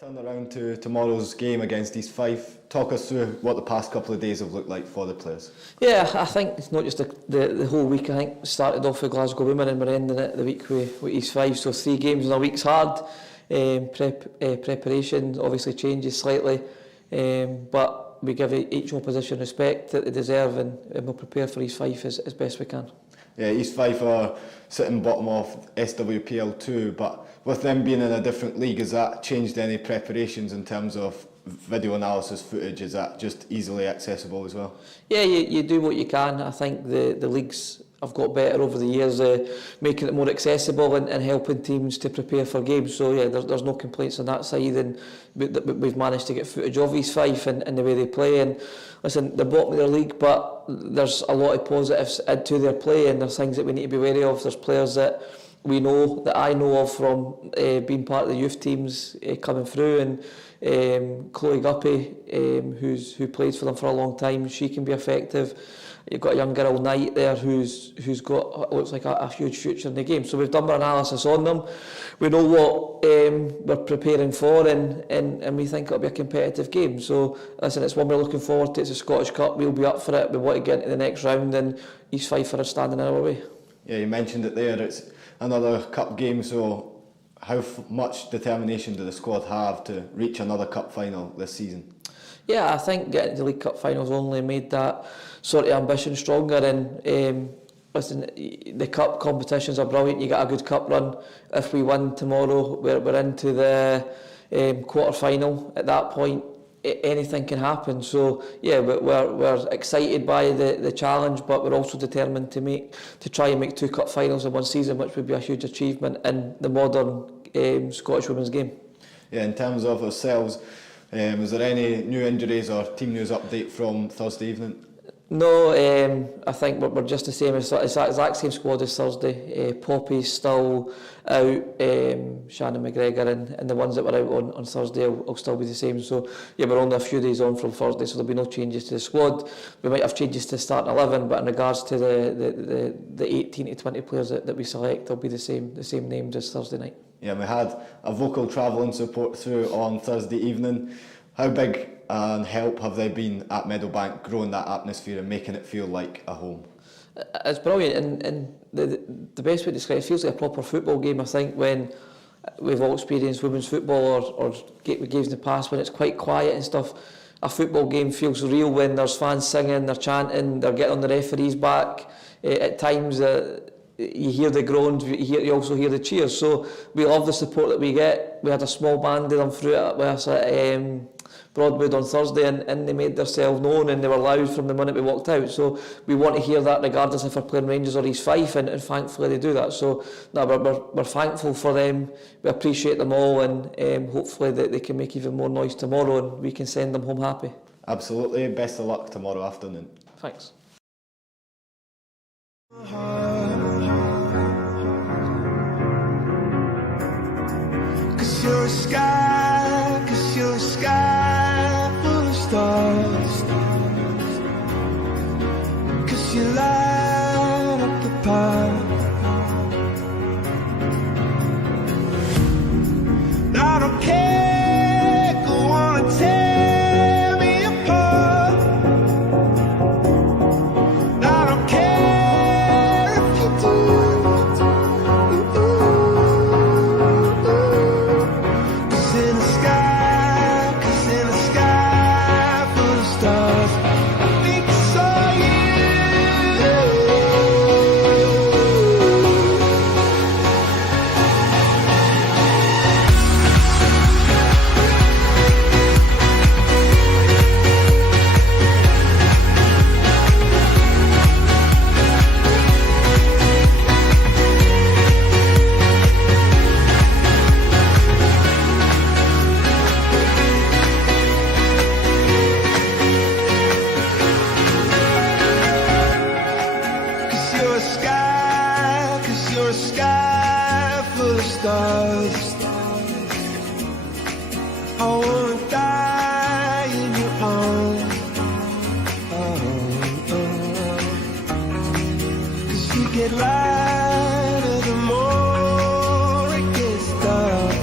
Turn around to tomorrow's game against East Fife. Talk us through what the past couple of days have looked like for the players. Yeah, I think it's not just the whole week. I think started off with Glasgow Women and we're ending it the week with East Fife. So 3 games in a week's hard. Preparation obviously changes slightly, but we give each opposition respect that they deserve, and we'll prepare for East Fife as best we can. Yeah, East Fife are sitting bottom of SWPL 2, but with them being in a different league, has that changed any preparations in terms of video analysis footage? Is that just easily accessible as well? Yeah, you do what you can. I think the leagues have got better over the years, making it more accessible and helping teams to prepare for games. So yeah, there's no complaints on that side, and we've managed to get footage of East Fife and the way they play. And listen, they're bottom of their league, but there's a lot of positives to their play, and there's things that we need to be wary of. There's players that we know, that I know of from being part of the youth teams coming through, and Chloe Guppy, who played for them for a long time, she can be effective. You've got a young girl, Knight, there who's got, looks like a huge future in the game. So we've done our analysis on them. We know what we're preparing for, and we think it'll be a competitive game. So listen, it's one we're looking forward to. It's a Scottish Cup. We'll be up for it. We want to get into the next round, and East Fife are standing in our way. Yeah, you mentioned it there. It's another cup game. So how much determination do the squad have to reach another cup final this season? Yeah, I think getting to the League Cup finals only made that sort of ambition stronger. And listen, the cup competitions are brilliant. You get a good cup run. If we win tomorrow, we're into the quarter final. At that point, anything can happen. So yeah, we're excited by the challenge, but we're also determined to try and make 2 cup finals in one season, which would be a huge achievement in the modern Scottish women's game. Yeah, in terms of ourselves, is there any new injuries or team news update from Thursday evening? No, I think we're just the same. It's the exact same squad as Thursday. Poppy's still out, Shannon McGregor, and the ones that were out on Thursday will still be the same. So yeah, we're only a few days on from Thursday, so there'll be no changes to the squad. We might have changes to starting 11, but in regards to the 18 to 20 players that we select, they'll be the same names as Thursday night. Yeah, we had a vocal travelling support through on Thursday evening. How big and help have they been at Meadowbank, growing that atmosphere and making it feel like a home? It's brilliant, and the best way to describe it, feels like a proper football game. I think when we've all experienced women's football or games in the past when it's quite quiet and stuff, a football game feels real when there's fans singing, they're chanting, they're getting on the referee's back. At times you hear the groans, you also hear the cheers. So we love the support that we get. We had a small band of them through it with us at Broadwood on Thursday, and they made themselves known, and they were loud from the minute we walked out. So we want to hear that regardless if we're playing Rangers or East Fife, and thankfully they do that. So no, we're thankful for them. We appreciate them all, and hopefully that they can make even more noise tomorrow and we can send them home happy. Absolutely. Best of luck tomorrow afternoon. Thanks. Cause you're a sky full of stars. Cause you light up the path. I don't care, go on and tear me apart. I don't care if you do. You're a sky full of stars. I wanna die in your arms. Cause you get lighter the more it gets dark.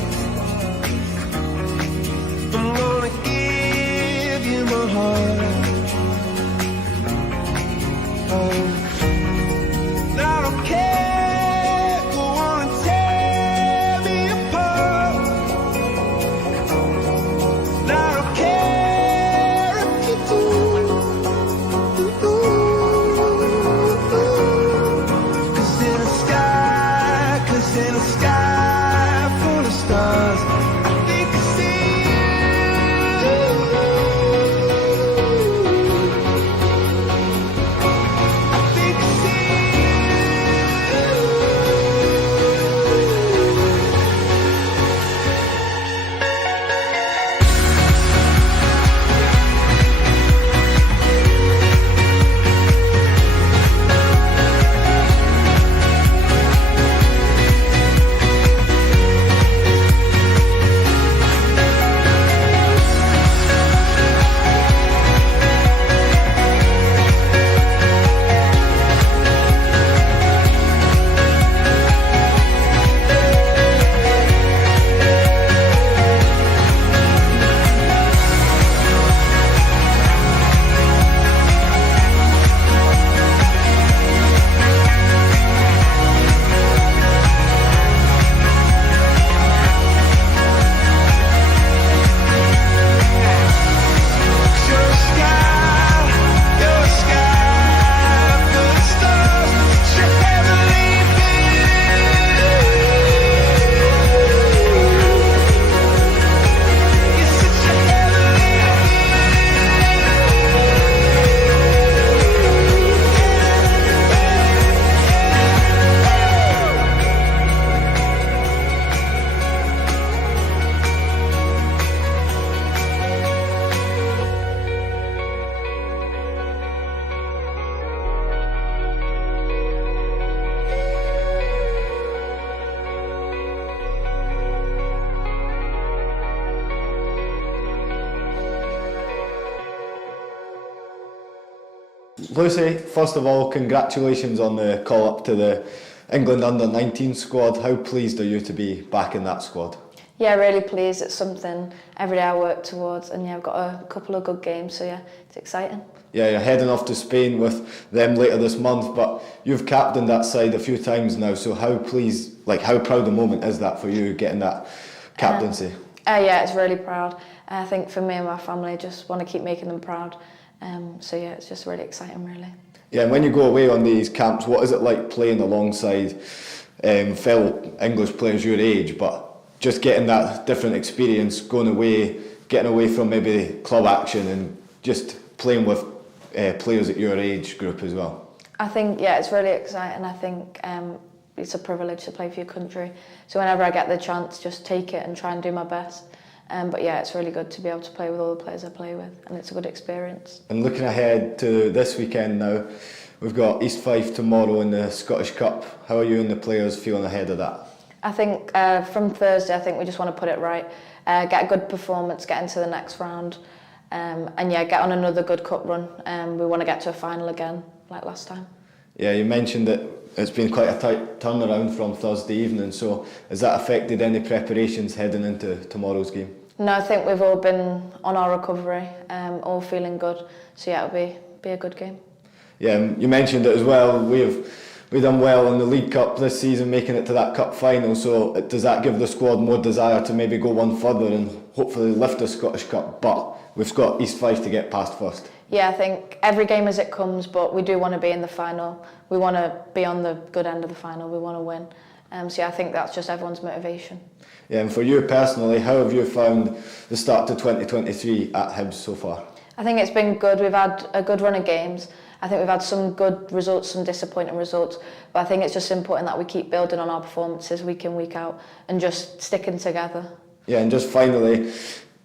Lucy, first of all, congratulations on the call up to the England under-19 squad. How pleased are you to be back in that squad? Yeah, really pleased. It's something every day I work towards, and yeah, I've got a couple of good games, so yeah, it's exciting. Yeah, you're heading off to Spain with them later this month, but you've captained that side a few times now, so how proud a moment is that for you, getting that captaincy? Yeah, it's really proud. I think for me and my family, I just want to keep making them proud. So yeah, it's just really exciting, really. Yeah, and when you go away on these camps, what is it like playing alongside fellow English players your age, but just getting that different experience, going away, getting away from maybe club action and just playing with players at your age group as well? I think, yeah, it's really exciting. I think it's a privilege to play for your country. So whenever I get the chance, just take it and try and do my best. But yeah, it's really good to be able to play with all the players I play with, and it's a good experience. And looking ahead to this weekend now, we've got East Fife tomorrow in the Scottish Cup. How are you and the players feeling ahead of that? I think from Thursday, I think we just want to put it right, get a good performance, get into the next round, and yeah, get on another good cup run. We want to get to a final again, like last time. Yeah, you mentioned that it's been quite a tight turnaround from Thursday evening, so has that affected any preparations heading into tomorrow's game? No, I think we've all been on our recovery, all feeling good, so yeah, it'll be a good game. Yeah, you mentioned it as well, we've done well in the League Cup this season, making it to that cup final, so does that give the squad more desire to maybe go one further and hopefully lift the Scottish Cup? But we've got East Fife to get past first. Yeah, I think every game as it comes, but we do want to be in the final. We want to be on the good end of the final, we want to win. So yeah, I think that's just everyone's motivation. Yeah, and for you personally, how have you found the start to 2023 at Hibs so far? I think it's been good. We've had a good run of games. I think we've had some good results, some disappointing results, but I think it's just important that we keep building on our performances week in, week out, and just sticking together. Yeah, and just finally,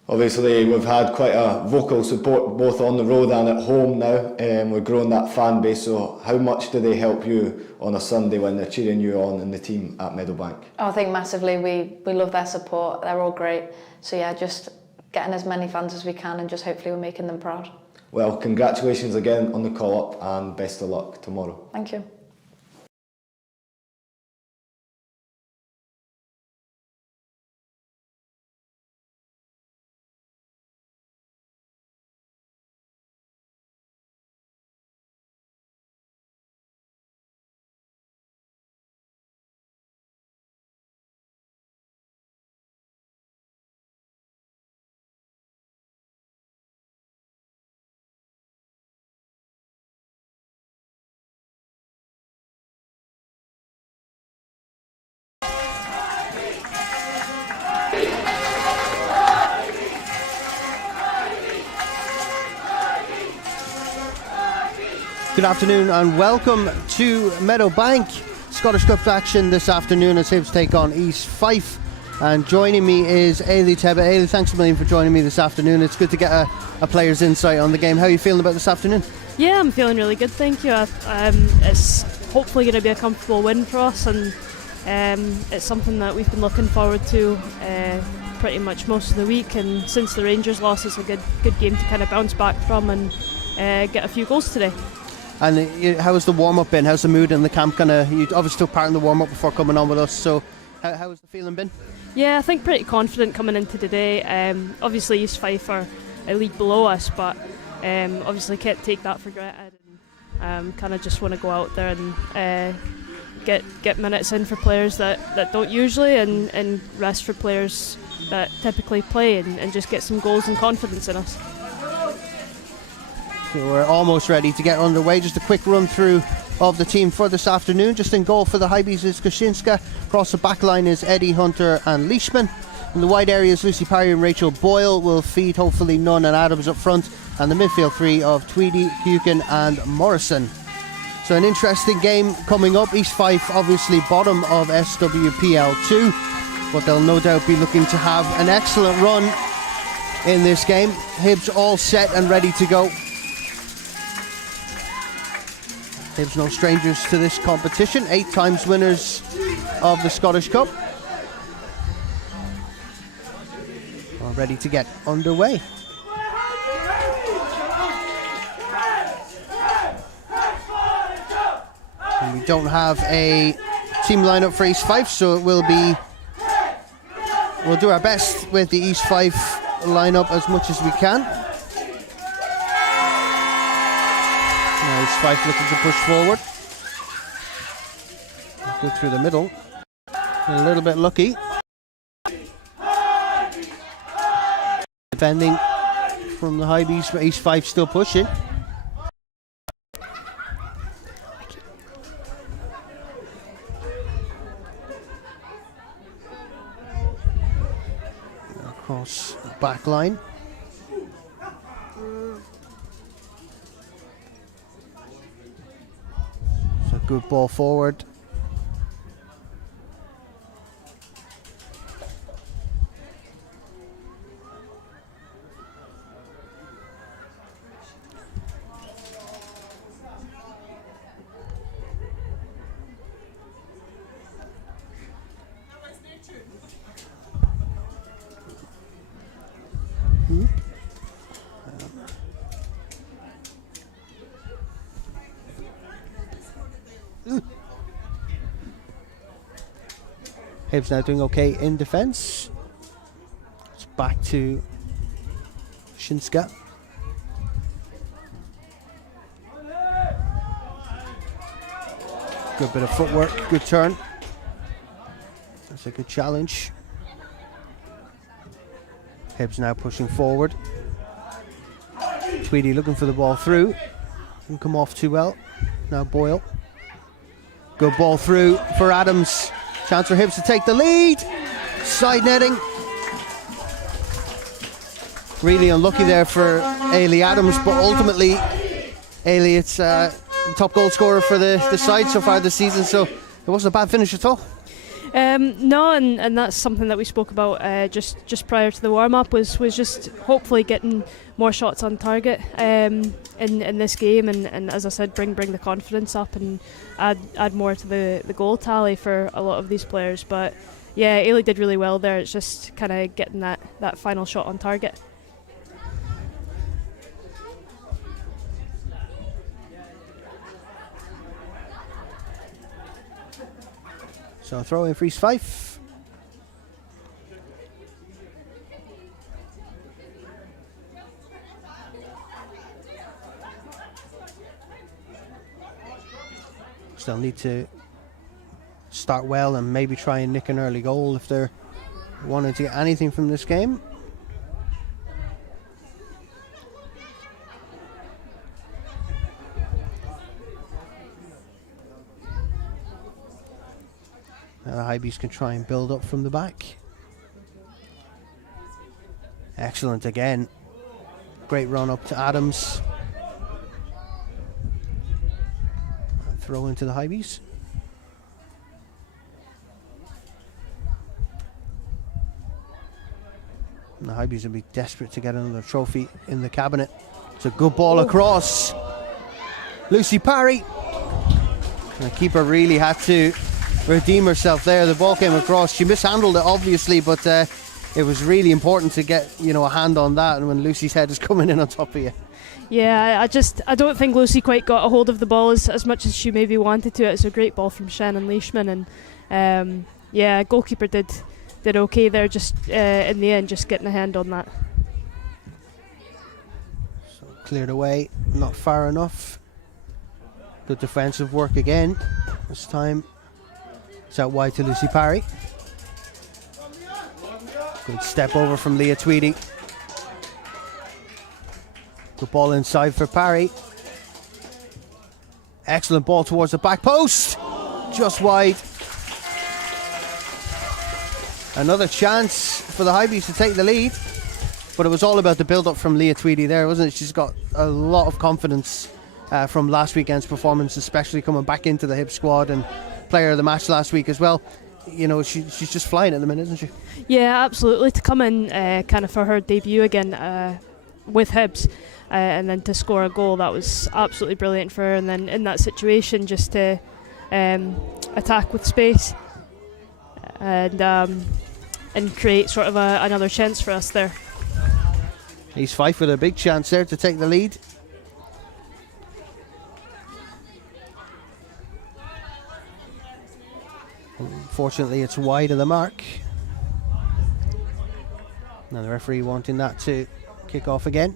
obviously we've had quite a vocal support both on the road and at home now, and we're growing that fan base, so how much do they help you on a Sunday when they're cheering you on and the team at Meadowbank? I think massively. We love their support, they're all great, so yeah, just getting as many fans as we can and just hopefully we're making them proud. Well, congratulations again on the call-up and best of luck tomorrow. Thank you. Good afternoon and welcome to Meadowbank. Scottish Cup action this afternoon as Hibs take on East Fife. And joining me is Ailey Tebba. Ailey, thanks a million for joining me this afternoon. It's good to get a player's insight on the game. How are you feeling about this afternoon? Yeah, I'm feeling really good, thank you. It's hopefully going to be a comfortable win for us, and it's something that we've been looking forward to pretty much most of the week, and since the Rangers loss, it's a good game to kind of bounce back from and get a few goals today. And how has the warm-up been? How's the mood in the camp? You obviously took part in the warm-up before coming on with us, so how has the feeling been? Yeah, I think pretty confident coming into today. Obviously East Fife are a league below us, but obviously can't take that for granted. Kind of just want to go out there and get minutes in for players that don't usually, and rest for players that typically play, and just get some goals and confidence in us. So we're almost ready to get underway. Just a quick run through of the team for this afternoon. Just in goal for the Hibees is Kaczynska. Across the back line is Eddie Hunter and Leishman. In the wide areas, Lucy Parry and Rachel Boyle will feed hopefully Nunn and Adams up front, and the midfield three of Tweedy, Buchan and Morrison. So an interesting game coming up. East Fife obviously bottom of SWPL 2, but they'll no doubt be looking to have an excellent run in this game. Hibs all set and ready to go. Hibs no strangers to this competition, 8 times winners of the Scottish Cup. We're ready to get underway. And we don't have a team lineup for East Fife, so it will be, we'll do our best with the East Fife lineup as much as we can. Now East Fife looking to push forward. Go through the middle. A little bit lucky. Defending from the Hibees, but East Fife still pushing. Across the back line. It's a good ball forward. Hibs now doing okay in defence. It's back to Shinska. Good bit of footwork, good turn. That's a good challenge. Hibs now pushing forward. Tweedy looking for the ball through. Didn't come off too well. Now Boyle. Good ball through for Adams. Chance for Hibs to take the lead. Side netting. Really unlucky there for Ailey Adams, but ultimately Ailey, it's top goal scorer for the side so far this season, so it wasn't a bad finish at all. No, and that's something that we spoke about just prior to the warm-up, was just hopefully getting more shots on target in this game, and as I said, bring the confidence up and add more to the goal tally for a lot of these players. But yeah, Ailey did really well there. It's just kind of getting that final shot on target. So a throw in for East Fife. Still need to start well and maybe try and nick an early goal if they're wanting to get anything from this game. Now the Hibees can try and build up from the back. Excellent again. Great run up to Adams. Throw into the Hibees. And the Hibees will be desperate to get another trophy in the cabinet. It's a good ball across. Lucy Parry. And the keeper really had to redeem herself there. The ball came across. She mishandled it obviously, but it was really important to get a hand on that, and when Lucy's head is coming in on top of you. Yeah, I don't think Lucy quite got a hold of the ball as much as she maybe wanted to. It's a great ball from Shannon Leishman, and yeah, goalkeeper did okay there, just in the end, just getting a hand on that. So cleared away, not far enough. Good defensive work again. This time it's out wide to Lucy Parry. Good step over from Leah Tweedy. Good ball inside for Parry. Excellent ball towards the back post. Just wide. Another chance for the Hibees to take the lead. But it was all about the build-up from Leah Tweedy there, wasn't it? She's got a lot of confidence from last weekend's performance, especially coming back into the Hib squad, and player of the match last week as well. She's just flying at the minute, isn't she? Yeah, absolutely. To come in kind of for her debut again with Hibs, and then to score a goal, that was absolutely brilliant for her. And then in that situation, just to attack with space and create sort of another chance for us there. East Fife with a big chance there to take the lead. Fortunately, it's wide of the mark. Now the referee wanting that to kick off again.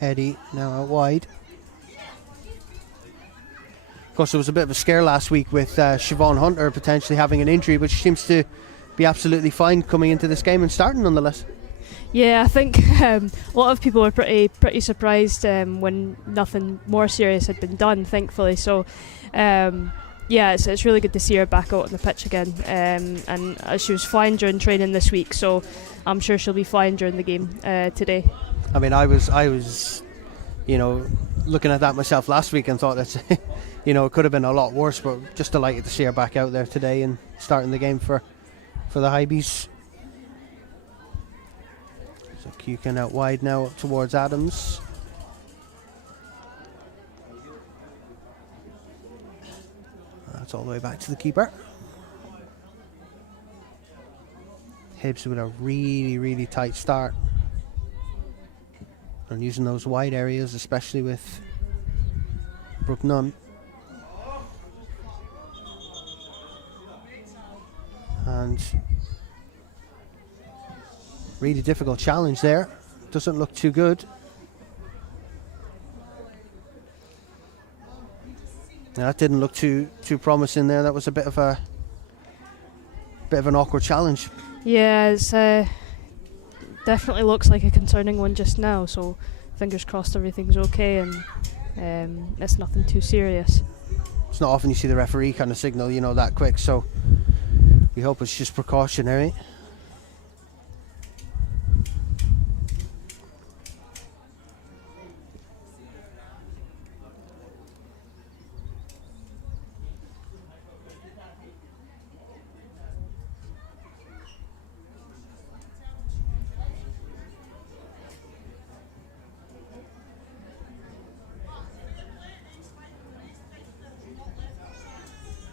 Eddie now out wide. Of course, there was a bit of a scare last week with Siobhan Hunter potentially having an injury, but she seems to be absolutely fine coming into this game and starting nonetheless. Yeah, I think a lot of people were pretty surprised when nothing more serious had been done, thankfully. So, yeah, it's really good to see her back out on the pitch again. And she was fine during training this week, so I'm sure she'll be fine during the game today. I mean, I was, looking at that myself last week and thought that, it could have been a lot worse, but just delighted to see her back out there today and starting the game for the Hibees. So Kukin out wide now up towards Adams. That's all the way back to the keeper. Hibs with a really, really tight start. And using those wide areas, especially with Brooke Nunn. And really difficult challenge there. Doesn't look too good. Now that didn't look too promising there. That was a bit of an awkward challenge. Yeah, it's definitely looks like a concerning one just now. So fingers crossed everything's okay and it's nothing too serious. It's not often you see the referee kind of signal, that quick. So we hope it's just precautionary.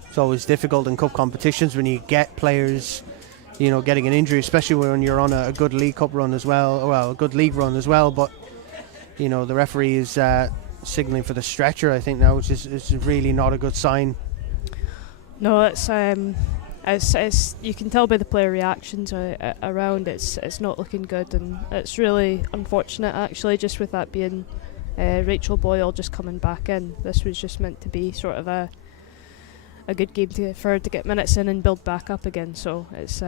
It's always difficult in cup competitions when you get players, getting an injury, especially when you're on a good League Cup run as well. Well, a good league run as well. But the referee is signalling for the stretcher, I think now, which is really not a good sign. No, it's you can tell by the player reactions around. It's not looking good, and it's really unfortunate actually. Just with that being Rachel Boyle just coming back in, this was just meant to be sort of a good game for her to get minutes in and build back up again. So it's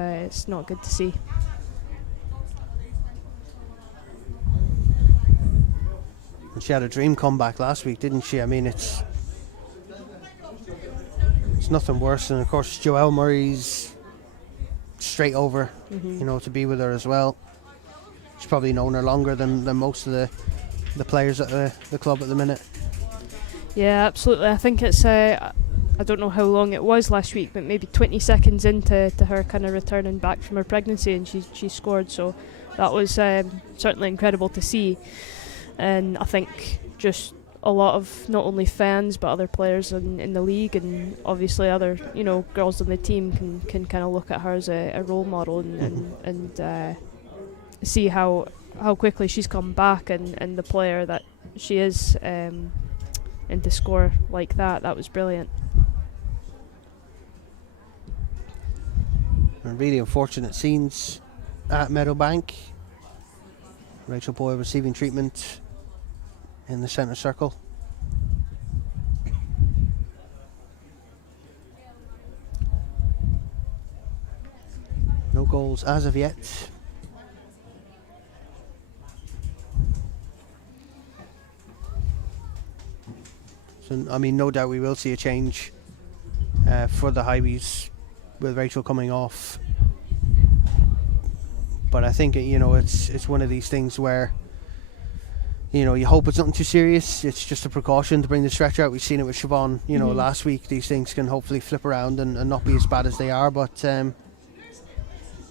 not good to see. And she had a dream comeback last week, didn't she? I mean, it's nothing worse. And of course, Joelle Murray's straight over, to be with her as well. She's probably known her longer than most of the players at the club at the minute. Yeah, absolutely. I think it's I don't know how long it was last week, but maybe 20 seconds into her kind of returning back from her pregnancy, and she scored. So that was certainly incredible to see. And I think just a lot of not only fans but other players in the league, and obviously other girls on the team can kind of look at her as a role model and see how quickly she's come back and the player that she is, and to score like that was brilliant. And really unfortunate scenes at Meadowbank. Rachel Boyle receiving treatment in the centre circle. No goals as of yet. So, I mean, no doubt we will see a change for the Hibees with Rachel coming off. But I think it's one of these things where you hope it's nothing too serious. It's just a precaution to bring the stretcher out. We've seen it with Siobhan last week. These things can hopefully flip around and not be as bad as they are, but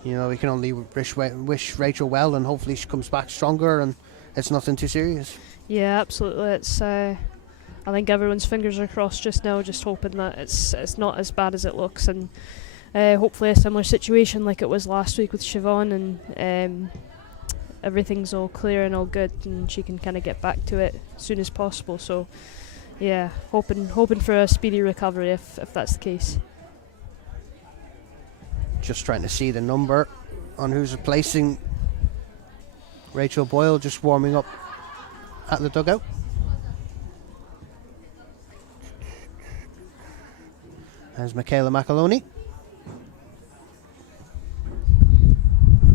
we can only wish Rachel well, and hopefully she comes back stronger and it's nothing too serious. Yeah, absolutely. It's I think everyone's fingers are crossed just now, just hoping that it's not as bad as it looks, and hopefully a similar situation like it was last week with Siobhan, and everything's all clear and all good, and she can kind of get back to it as soon as possible. So, yeah, hoping for a speedy recovery if that's the case. Just trying to see the number on who's replacing Rachel Boyle, just warming up at the dugout. There's Michaela McAloney.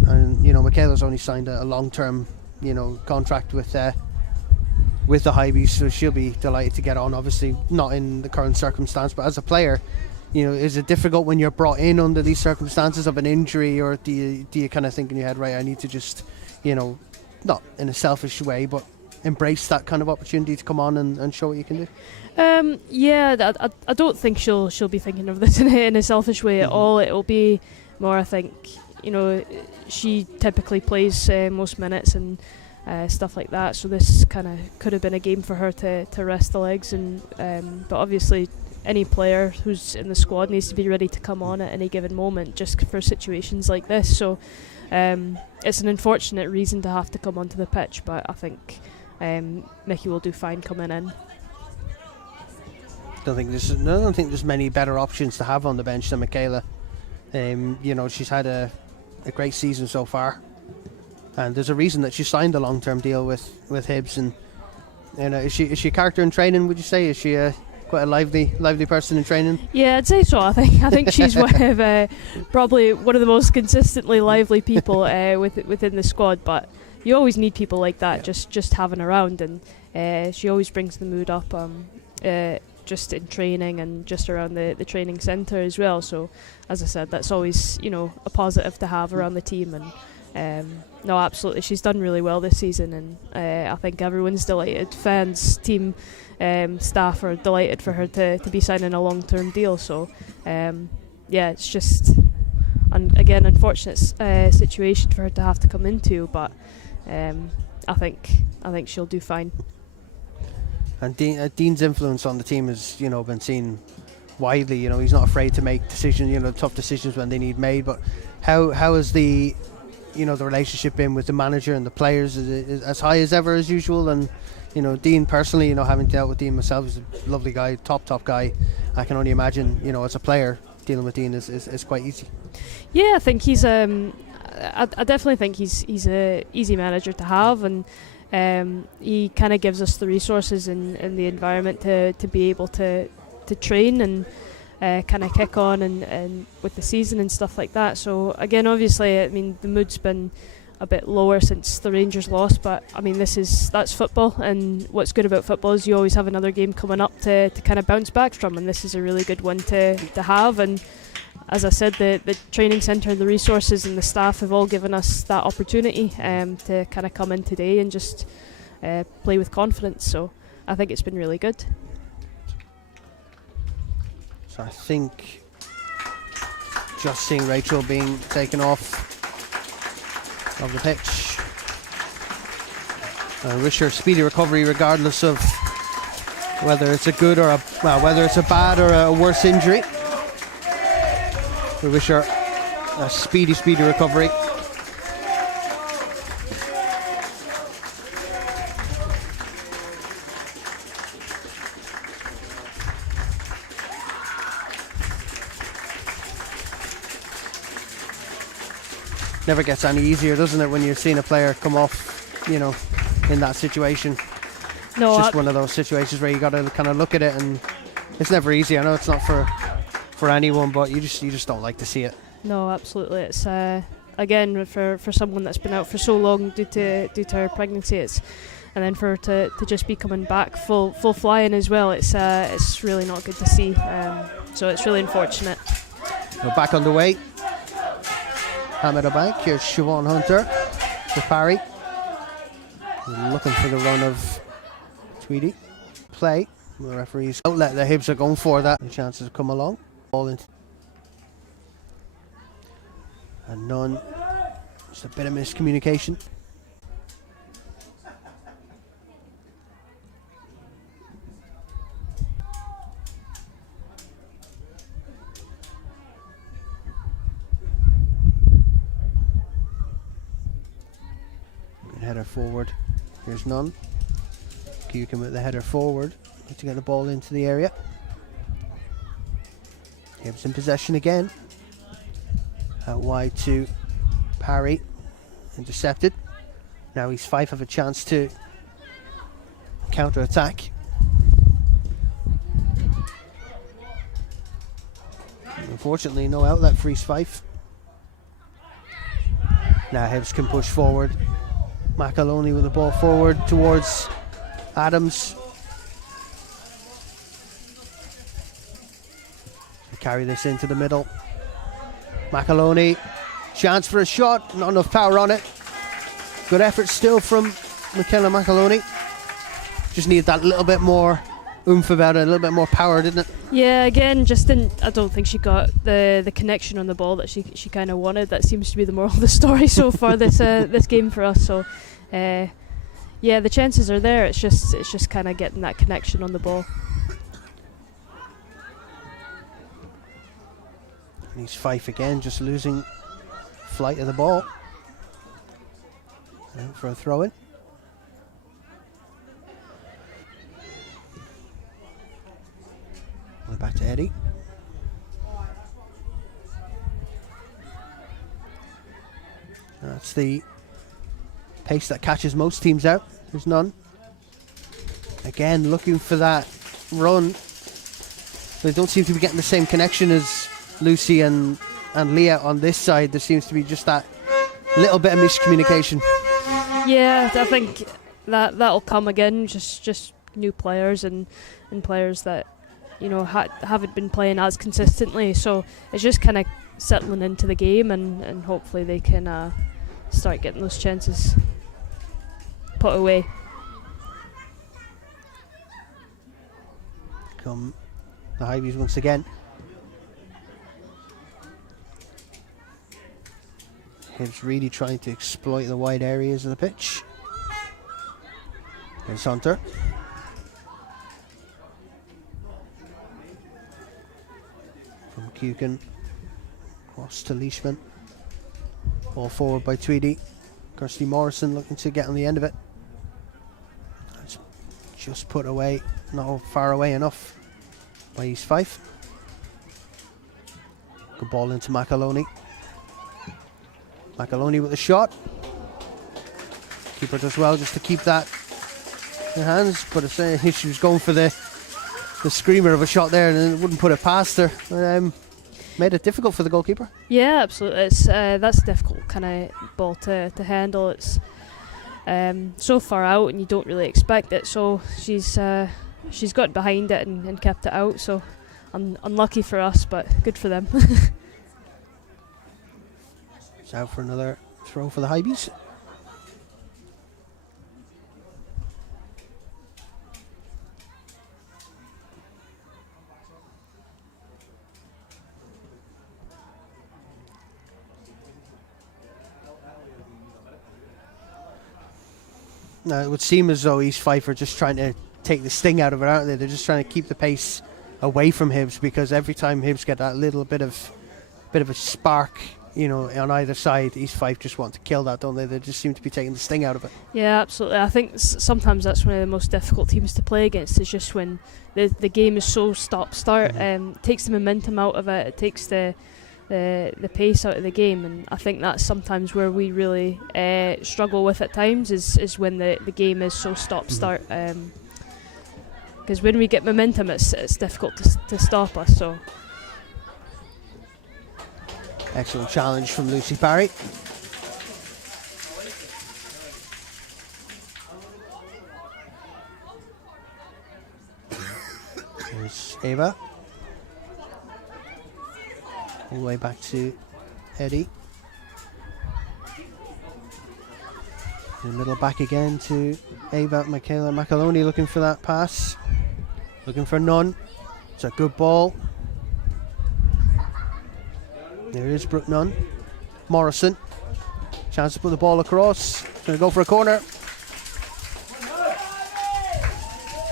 And, Michaela's only signed a long-term, contract with the Hibees, so she'll be delighted to get on. Obviously, not in the current circumstance, but as a player, is it difficult when you're brought in under these circumstances of an injury, or do you kind of think in your head, right, I need to just, not in a selfish way, but embrace that kind of opportunity to come on and show what you can do? Yeah, I don't think she'll be thinking of this in a selfish way at all. It'll be more, I think, she typically plays most minutes and stuff like that, so this kind of could have been a game for her to rest the legs, and but obviously any player who's in the squad needs to be ready to come on at any given moment, just for situations like this. So it's an unfortunate reason to have to come onto the pitch, but I think Mickey will do fine coming in. I don't think there's many better options to have on the bench than Michaela. She's had a great season so far, and there's a reason that she signed a long-term deal with Hibs. And is she a character in training, would you say? Is she quite a lively person in training? Yeah, I'd say so. I think she's one of probably one of the most consistently lively people within the squad. But you always need people like that, just having around, and she always brings the mood up. Just in training and just around the training centre as well. So, as I said, that's always a positive to have around the team. And no, absolutely, she's done really well this season, and I think everyone's delighted. Fans, team, staff are delighted for her to be signing a long-term deal. So, it's just again unfortunate situation for her to have to come into, but I think she'll do fine. And Dean's influence on the team has, been seen widely. He's not afraid to make decisions, tough decisions when they need made. But how has the relationship been with the manager and the players? Is it as high as ever as usual? And Dean personally, having dealt with Dean myself, he's a lovely guy, top guy. I can only imagine, as a player, dealing with Dean is quite easy. Yeah, I think he's I definitely think he's a easy manager to have, and he kind of gives us the resources and the environment to be able to train and kind of kick on and with the season and stuff like that. So again, obviously, I mean, the mood's been a bit lower since the Rangers lost, but I mean, that's football, and what's good about football is you always have another game coming up to kind of bounce back from, and this is a really good one to have. And as I said, the training centre, the resources and the staff have all given us that opportunity to kind of come in today and just play with confidence. So I think it's been really good. So I think just seeing Rachel being taken off of the pitch. I wish her speedy recovery, regardless of whether it's a good or whether it's a bad or a worse injury. We wish her a speedy recovery. Never gets any easier, doesn't it, when you're seeing a player come off, in that situation. No, it's just one of those situations where you got to kind of look at it, and it's never easy. I know it's not for anyone, but you just don't like to see it. No, absolutely. It's again for someone that's been out for so long due to her pregnancy, and then for her to just be coming back full flying as well. It's really not good to see. So it's really unfortunate. We're back underway. Meadowbank. Here's Siobhan Hunter for Parry. Looking for the run of Tweedy. Play. The referees don't let the Hibs are going for that. The chances come along. Ball in. And none. Just a bit of miscommunication. header forward. Here's none. Kukin with the header forward. Need to get the ball into the area. Hibs in possession again. Out wide to Parry. Intercepted. Now East Fife have a chance to counter-attack. Unfortunately, no outlet for East Fife. Now Hibs can push forward. McAloney with the ball forward towards Adams. They carry this into the middle. McAloney, chance for a shot, not enough power on it. Good effort still from Michaela McAloney. Just needed that little bit more oomph about it, a little bit more power, didn't it? Yeah, again, just didn't. I don't think she got the connection on the ball that she kind of wanted. That seems to be the moral of the story so far this game for us. So, yeah, the chances are there. It's just kind of getting that connection on the ball. East Fife again, just losing flight of the ball. And for a throw in. We're back to Eddie. That's the pace that catches most teams out. There's none. Again, looking for that run. They don't seem to be getting the same connection as Lucy and Leah on this side. There seems to be just that little bit of miscommunication. Yeah, I think that'll come again. Just new players and players that haven't been playing as consistently. So it's just kind of settling into the game, and hopefully they can start getting those chances put away. Come the Hibees once again. Hibs really trying to exploit the wide areas of the pitch. Here's Hunter. From Kukin. Cross to Leishman. Ball forward by Tweedy. Kirsty Morrison looking to get on the end of it. It's just put away, not far away enough by East Fife. Good ball into McAloney. McAloney with the shot. Keeper does well just to keep that in hands, but if she was going for the screamer of a shot there, and it wouldn't put it past her. Made it difficult for the goalkeeper. Yeah, absolutely. It's that's a difficult kind of ball to handle. It's so far out, and you don't really expect it. So she's got behind it and kept it out. So unlucky for us, but good for them. It's out for another throw for the Hibees. Now it would seem as though East Fife are just trying to take the sting out of it, aren't they? They're just trying to keep the pace away from Hibs, because every time Hibs get that little bit of a spark, on either side, East Fife just want to kill that, don't they? They just seem to be taking the sting out of it. Yeah, absolutely. I think sometimes that's one of the most difficult teams to play against, is just when the game is so stop-start. It takes the momentum out of it. It takes the pace out of the game, and I think that's sometimes where we really struggle with at times, is when the game is so stop-start. Because when we get momentum, it's difficult to stop us. So. Excellent challenge from Lucy Parry. Here's Ava. All the way back to Eddie. In the middle, back again to Ava. Michaela McAloney looking for that pass. Looking for none. It's a good ball. There is Brooke Nunn. Morrison. Chance to put the ball across. Going to go for a corner.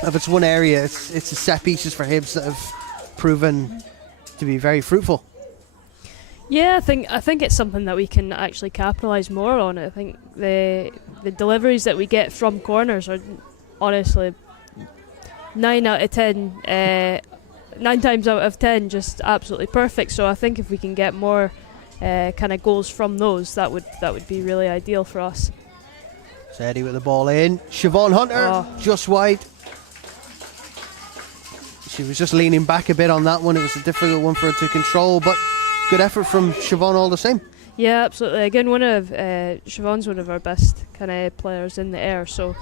If it's one area, it's the set pieces for Hibs that have proven to be very fruitful. Yeah, I think it's something that we can actually capitalise more on. I think the deliveries that we get from corners are honestly 9 times out of 10 just absolutely perfect. So I think if we can get more kind of goals from those, that would be really ideal for us. So Eddie with the ball in. Siobhan Hunter just wide. She was just leaning back a bit on that one. It was a difficult one for her to control, but good effort from Siobhan all the same. Yeah, absolutely. Again, Siobhan's one of our best kind of players in the air. So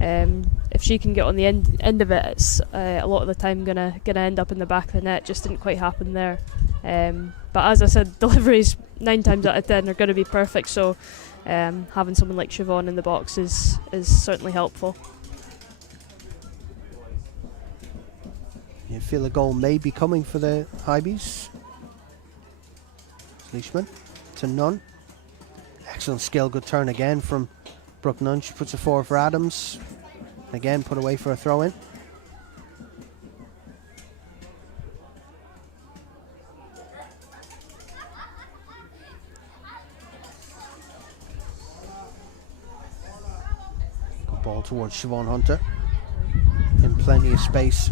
if she can get on the end of it, it's a lot of the time gonna end up in the back of the net. Just didn't quite happen there. But as I said, deliveries 9 times out of 10 are going to be perfect. So having someone like Siobhan in the box is certainly helpful. You feel a goal may be coming for the Hibees. Leishman to Nunn. Excellent skill, good turn again from Brooke Nunn. She puts it forward for Adams. Again, put away for a throw in. Good ball towards Siobhan Hunter. In plenty of space.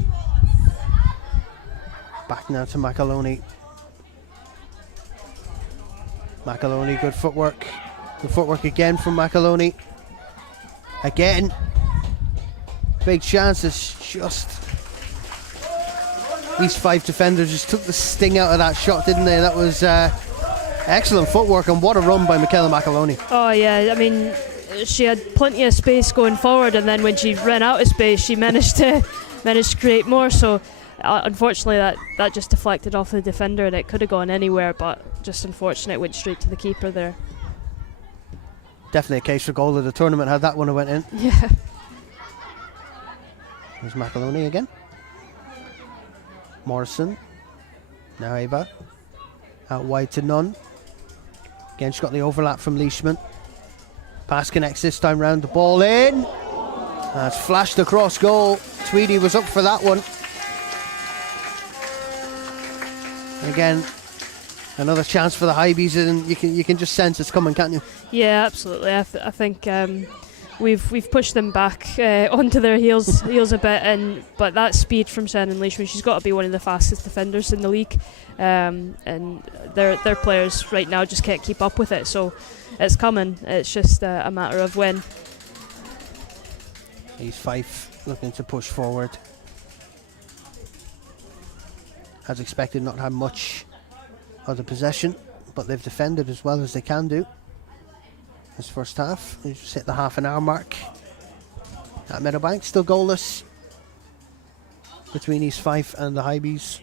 Back now to McAloney. McAloney, good footwork. Good footwork again from McAloney. Again. Big chances. Just. East Fife defenders just took the sting out of that shot, didn't they? That was excellent footwork, and what a run by Michaela McAloney. Oh yeah, I mean, she had plenty of space going forward, and then when she ran out of space, she managed to create more. So unfortunately, that just deflected off the defender, and it could have gone anywhere, but just unfortunate, it went straight to the keeper there. Definitely a case for goal of the tournament had that one went in. Yeah. There's McAloney again. Morrison. Now Ava. Out wide to Nunn. Again, she's got the overlap from Leishman. Pass connects this time round. The ball in. That's flashed across goal. Tweedy was up for that one. Again, another chance for the Hibees, and you can just sense it's coming, can't you? Yeah, absolutely. I think we've pushed them back onto their heels a bit, but that speed from Shannon Leishman, she's got to be one of the fastest defenders in the league, and their players right now just can't keep up with it. So it's coming. It's just a matter of when. East Fife looking to push forward. As expected, not had much of the possession, but they've defended as well as they can do. This first half, they just hit the half-an-hour mark at Meadowbank. Still goalless between East Fife and the Hibees.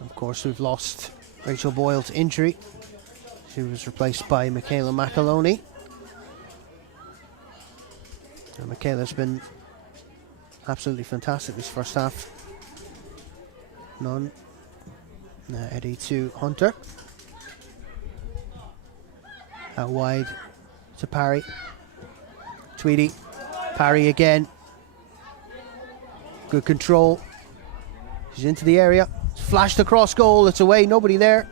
Of course, we've lost Rachel Boyle to injury. She was replaced by Michaela McAloney. And Michaela's been absolutely fantastic this first half. Nunn. Now Eddie to Hunter. Out wide to Parry. Tweedy. Parry again. Good control. She's into the area. It's flashed across goal. It's away. Nobody there.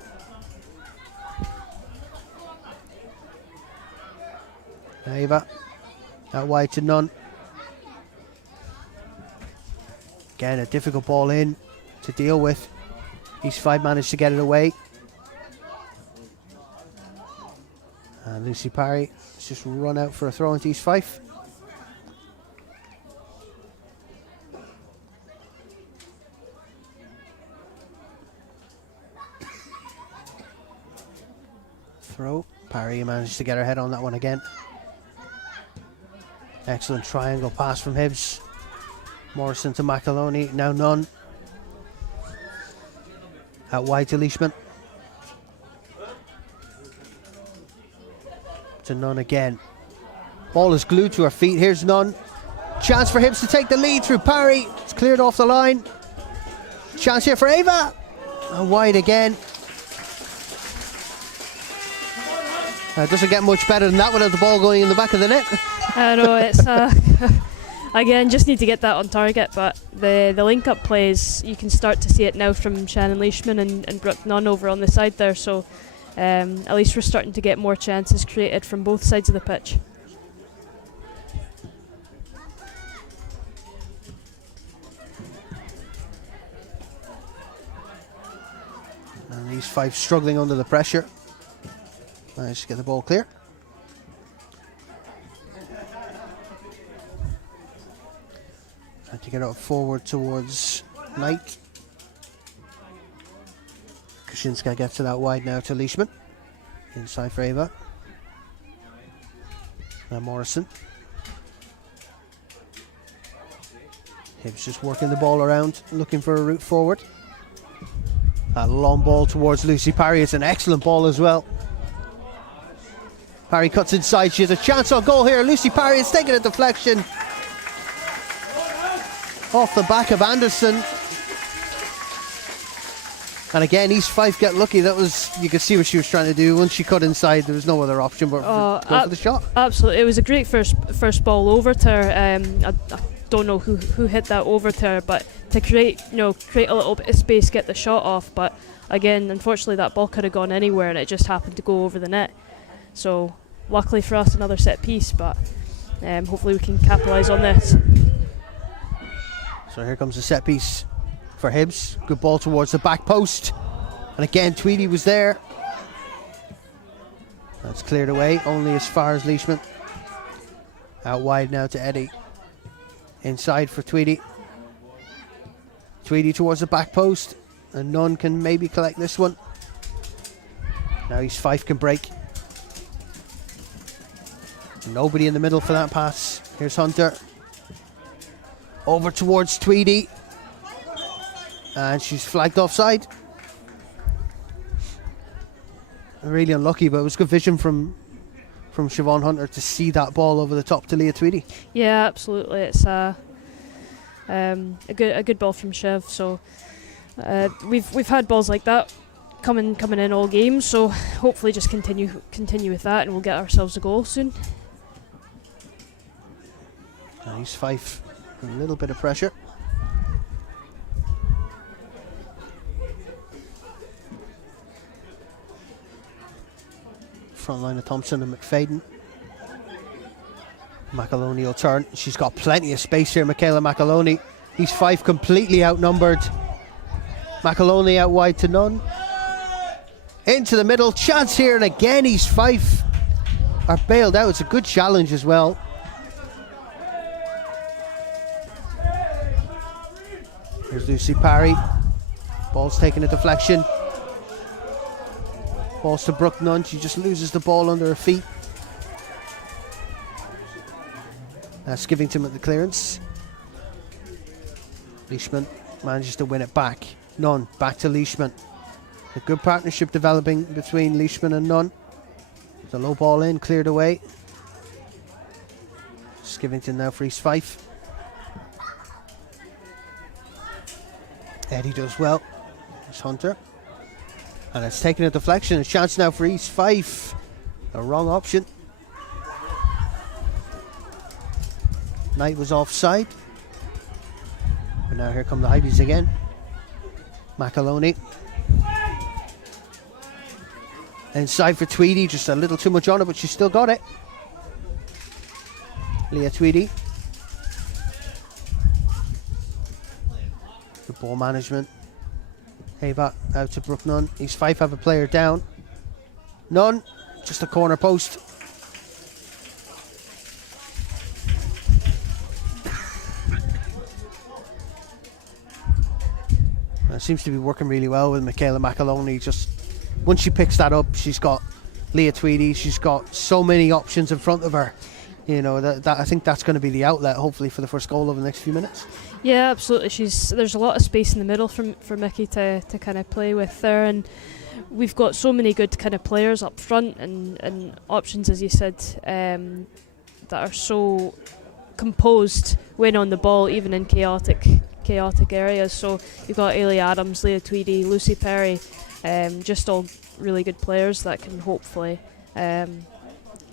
Ava. Out wide to Nunn. Again, a difficult ball in to deal with. East Fife managed to get it away. And Lucy Parry has just run out for a throw into East Fife. Throw. Parry managed to get her head on that one again. Excellent triangle pass from Hibbs. Morrison to McAloney, now Nunn. Out wide to Leishman. To Nunn again. Ball is glued to her feet. Here's Nunn. Chance for Hibbs to take the lead through Parry. It's cleared off the line. Chance here for Ava. And wide again. It doesn't get much better than that without the ball going in the back of the net. I know, it's again, just need to get that on target. But the link-up plays, you can start to see it now from Shannon Leishman and Brooke Nunn over on the side there. So at least we're starting to get more chances created from both sides of the pitch. And East Fife struggling under the pressure. Managed to get the ball clear. And to get it forward towards Knight. Kaczynska gets it out wide now to Leishman. Inside for Ava. Now Morrison. Hibbs just working the ball around, looking for a route forward. That long ball towards Lucy Parry. It's an excellent ball as well. Parry cuts inside. She has a chance on goal here. Lucy Parry is taking a deflection off the back of Anderson. And again, East Fife get lucky. That was, you could see what she was trying to do. Once she cut inside, there was no other option but go for the shot. Absolutely, it was a great first ball over to her. I don't know who hit that over to her, but to create a little bit of space, get the shot off. But again, unfortunately, that ball could have gone anywhere, and it just happened to go over the net. So luckily for us, another set piece, but hopefully we can capitalise on this. So here comes the set piece for Hibbs. Good ball towards the back post. And again, Tweedy was there. That's cleared away, only as far as Leishman. Out wide now to Eddie. Inside for Tweedy. Tweedy towards the back post. And Nunn can maybe collect this one. Now East Fife can break. Nobody in the middle for that pass. Here's Hunter. Over towards Tweedy. And she's flagged offside. Really unlucky, but it was good vision from Siobhan Hunter to see that ball over the top to Leah Tweedy. Yeah, absolutely. It's a good ball from Shiv. So we've had balls like that coming in all games. So hopefully just continue with that, and we'll get ourselves a goal soon. East Fife, a little bit of pressure. Front line of Thompson and McFadden. McAloney will turn. She's got plenty of space here, Michaela McAloney. East Fife completely outnumbered. McAloney out wide to Nunn. Into the middle, chance here, and again East Fife are bailed out. It's a good challenge as well. Here's Lucy Parry. Ball's taking a deflection. Ball's to Brooke Nunn. She just loses the ball under her feet. That's Skivington with the clearance. Leishman manages to win it back. Nunn back to Leishman. A good partnership developing between Leishman and Nunn. The low ball in, cleared away. Skivington now for East Fife. Eddie does well. It's Hunter. And it's taken a deflection. A chance now for East Fife. The wrong option. Knight was offside. And now here come the Hibees again. McAloney. Inside for Tweedy. Just a little too much on it, but she still got it. Leah Tweedy. Good ball management. Ava out to Brooke Nunn. East Fife have a player down. Nunn, just a corner post. It seems to be working really well with Michaela McAloney. Just once she picks that up, she's got Leah Tweedy. She's got so many options in front of her. You know, that I think that's going to be the outlet, hopefully, for the first goal over the next few minutes. Yeah, absolutely. There's a lot of space in the middle for Mickey to kind of play with there, and we've got so many good kind of players up front and options, as you said, that are so composed when on the ball, even in chaotic areas. So you've got Ailey Adams, Leah Tweedy, Lucy Perry, just all really good players that can hopefully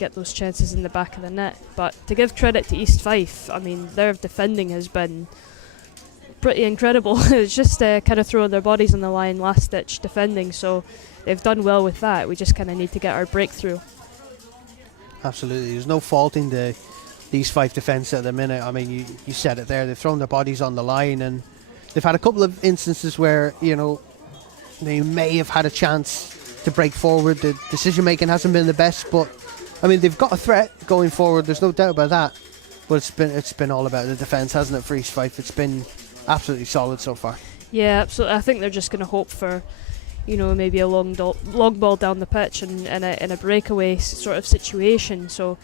get those chances in the back of the net. But to give credit to East Fife, I mean, their defending has been pretty incredible. It's just kind of throwing their bodies on the line, last-ditch defending, so they've done well with that. We just kind of need to get our breakthrough. Absolutely, there's no faulting the East Fife defence at the minute. I mean, you said it there, they've thrown their bodies on the line, and they've had a couple of instances where, you know, they may have had a chance to break forward. The decision making hasn't been the best, but I mean, they've got a threat going forward, there's no doubt about that. But it's been all about the defence, hasn't it, for East Fife? It's been absolutely solid so far. Yeah, absolutely. I think they're just going to hope for, you know, maybe a long ball down the pitch and in a breakaway sort of situation. So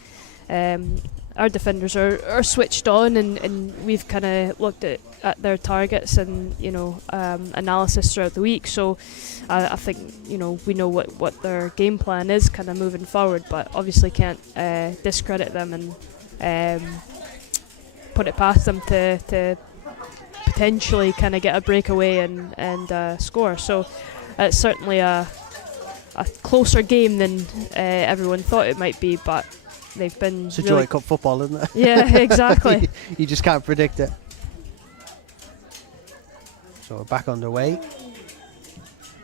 our defenders are switched on, and we've kind of looked at their targets and, you know, analysis throughout the week. So I think, you know, we know what their game plan is kind of moving forward, but obviously can't discredit them and put it past them to potentially kind of get a breakaway and score. So it's certainly a closer game than everyone thought it might be, but they've been. It's a really Joy Cup football, isn't it? Yeah, exactly. You just can't predict it. So we're back underway.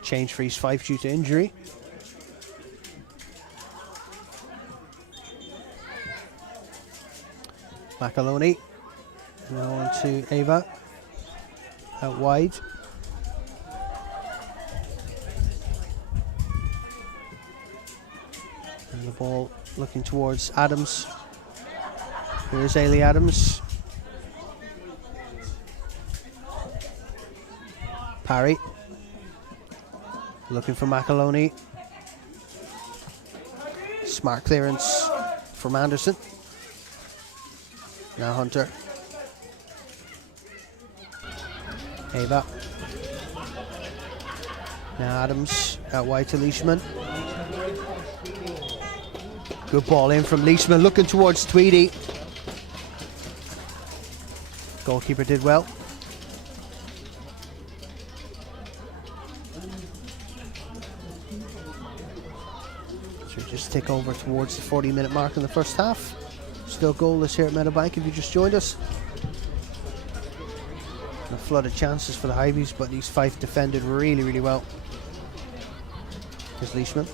Change for East Fife due to injury. Macaloni. Now on to Ava. Out wide. And the ball looking towards Adams. Here's Ailey Adams. Parry. Looking for Macaloni. Smart clearance from Anderson. Now Hunter. Ava. Now Adams out wide to Leishman. Good ball in from Leishman, looking towards Tweedy. Goalkeeper did well. So just tick over towards the 40-minute mark in the first half. Still goalless here at Meadowbank if you just joined us. A flood of chances for the Hibees, but East Fife defended really, really well. Here's Leishman.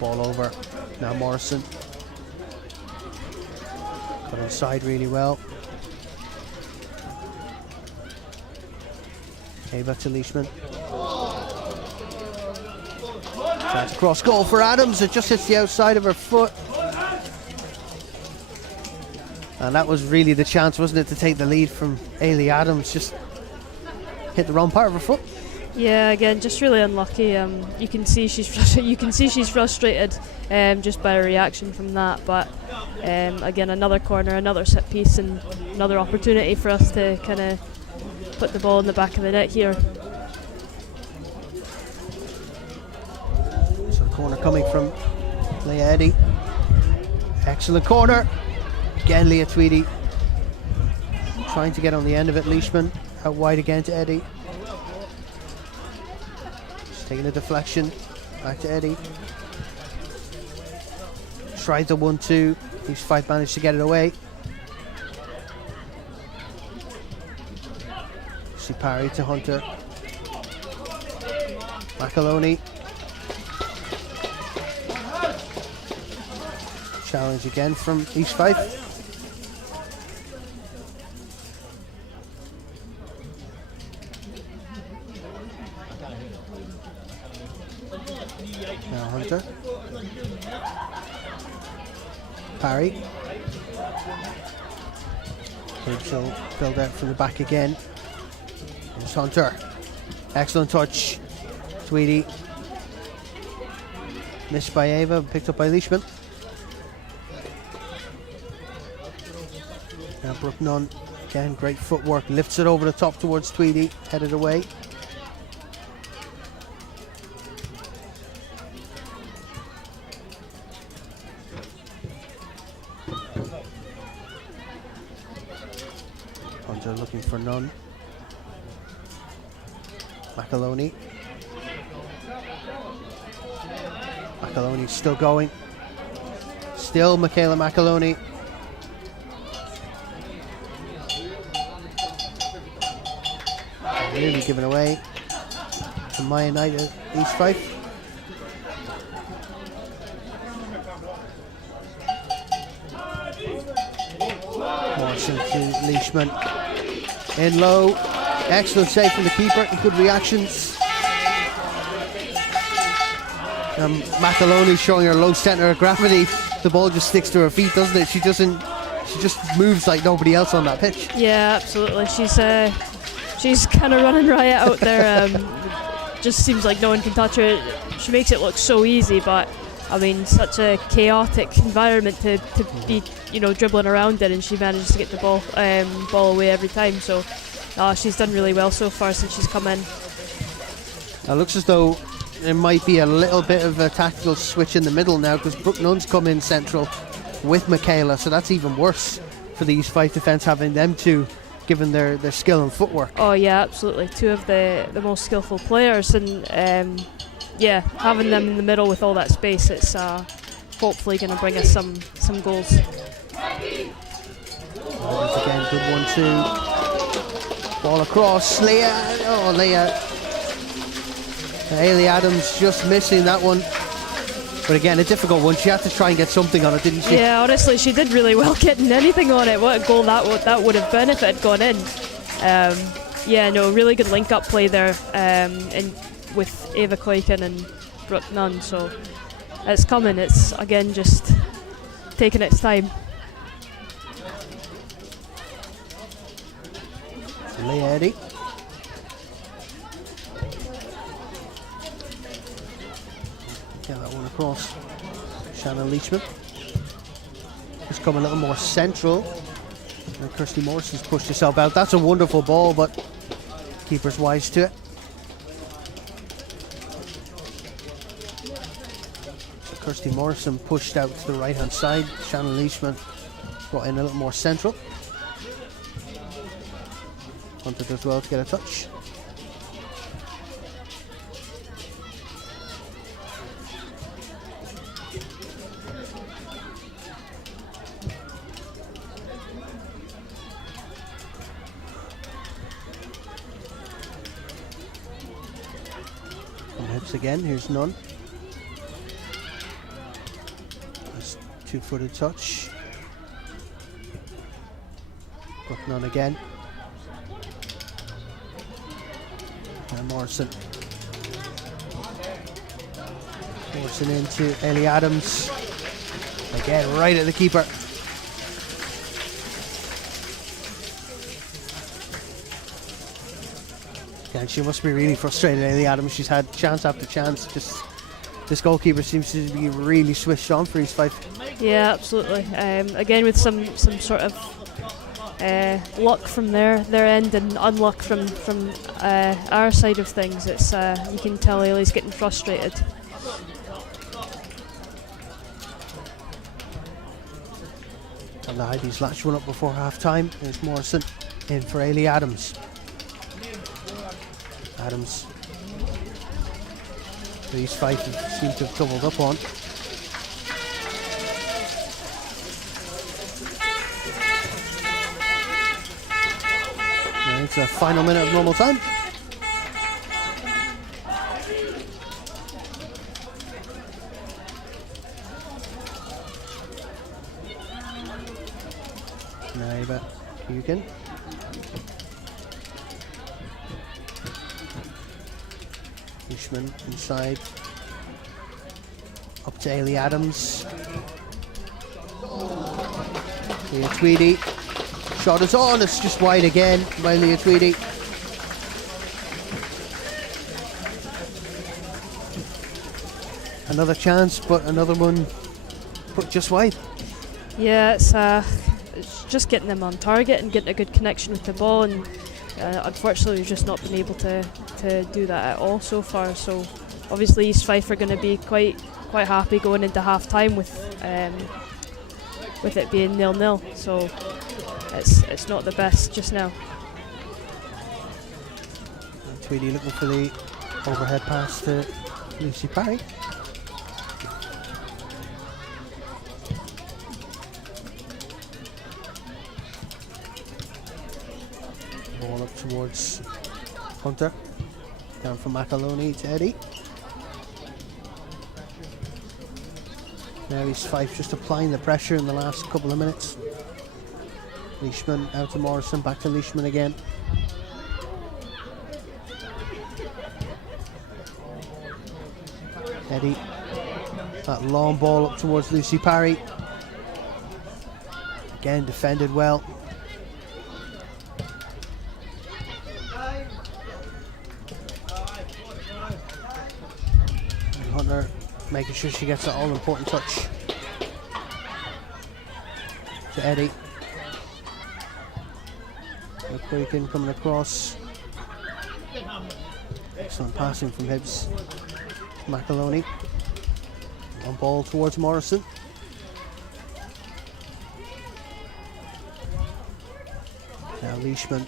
Ball over. Now Morrison. Got inside really well. Ava to Leishman. Chance cross goal for Adams. It just hits the outside of her foot. And that was really the chance, wasn't it, to take the lead from Ailey Adams. Just hit the wrong part of her foot. Yeah, again, just really unlucky. You can see she's frustrated just by her reaction from that. But again, another corner, another set piece, and another opportunity for us to kind of put the ball in the back of the net here. So the corner coming from Leah Eddy. Excellent corner. Again, Leah Tweedy trying to get on the end of it. Leishman out wide again to Eddy. Just taking a deflection. Back to Eddy. Tried the 1-2. East Fife managed to get it away. See Parry to Hunter. Macaloni. Challenge again from East Fife. Now Hunter. Parry. Hibbs will build out from the back again. Here's Hunter. Excellent touch. Tweedy. Missed by Ava, picked up by Leishman. Now Brooke Nunn. Again, great footwork. Lifts it over the top towards Tweedy. Headed away. Hunter looking for Nunn. Macaloni. McAloney's still going. Still Michaela McAloney. Really given away to Maya Knight at East Fife. Morrison to Leishman. In low. Excellent save from the keeper and good reactions. McAloney showing her low centre of gravity. The ball just sticks to her feet, doesn't it? She just moves like nobody else on that pitch. Yeah, absolutely. She's kind of running riot out there. Just seems like no one can touch her. She makes it look so easy, but I mean, such a chaotic environment to be, dribbling around in, and she manages to get the ball away every time. So she's done really well so far since she's come in. It looks as though there might be a little bit of a tactical switch in the middle now, because Brooke Nunn's come in central with Michaela, so that's even worse for the East Fife defence, having them two, given their skill and footwork. Oh yeah, absolutely. Two of the most skillful players, and having them in the middle with all that space, it's hopefully going to bring us some goals. Again, good 1-2. Ball across. Leah. Hayley Adams just missing that one. But again, a difficult one. She had to try and get something on it, didn't she? Yeah, honestly, she did really well getting anything on it. What a goal that would have been if it had gone in. Really good link-up play there with Ava Koiken and Brooke Nunn. So it's coming. It's, again, just taking its time. Leah Eddy. Get that one across. Shannon Leachman. Just come a little more central. And Kirsty Morrison's pushed herself out. That's a wonderful ball, but keeper's wise to it. So Kirsty Morrison pushed out to the right hand side. Shannon Leachman brought in a little more central. Hunter does well to get a touch. Again, here's Nunn. Nice two-footed touch. Brooke Nunn again. And Morrison. Morrison into Ellie Adams. Again, right at the keeper. And she must be really frustrated, Ellie Adams. She's had chance after chance. Just this goalkeeper seems to be really switched on for East Fife. Yeah, absolutely. Again, with some sort of luck from their end and unluck from our side of things. It's you can tell Ellie's getting frustrated. And the Hibees latch one up before half time. There's Morrison in for Ellie Adams. Adams, the East Fife seem to have doubled up on. And it's a final minute of normal time. Naiba Hugan. Leishman inside. Up to Ailey Adams. Leah Tweedy. Shot is on, it's just wide again by Leah Tweedy. Another chance, but another one put just wide. Yeah, it's just getting them on target and getting a good connection with the ball, and unfortunately we've just not been able to do that at all so far. So obviously East Fife are going to be quite happy going into half time with it being 0-0. So it's not the best just now. And Tweedy looking for the overhead pass to Lucy Parry. towards Hunter. Down from McAloney to Eddie. Now East Fife just applying the pressure in the last couple of minutes. Leishman out to Morrison, back to Leishman again. Eddie, that long ball up towards Lucy Parry. Again, defended well. And Hunter making sure she gets that all-important touch. To Eddie. Quakin coming across. Excellent passing from Hibs. McAloney. One ball towards Morrison. Now Leishman.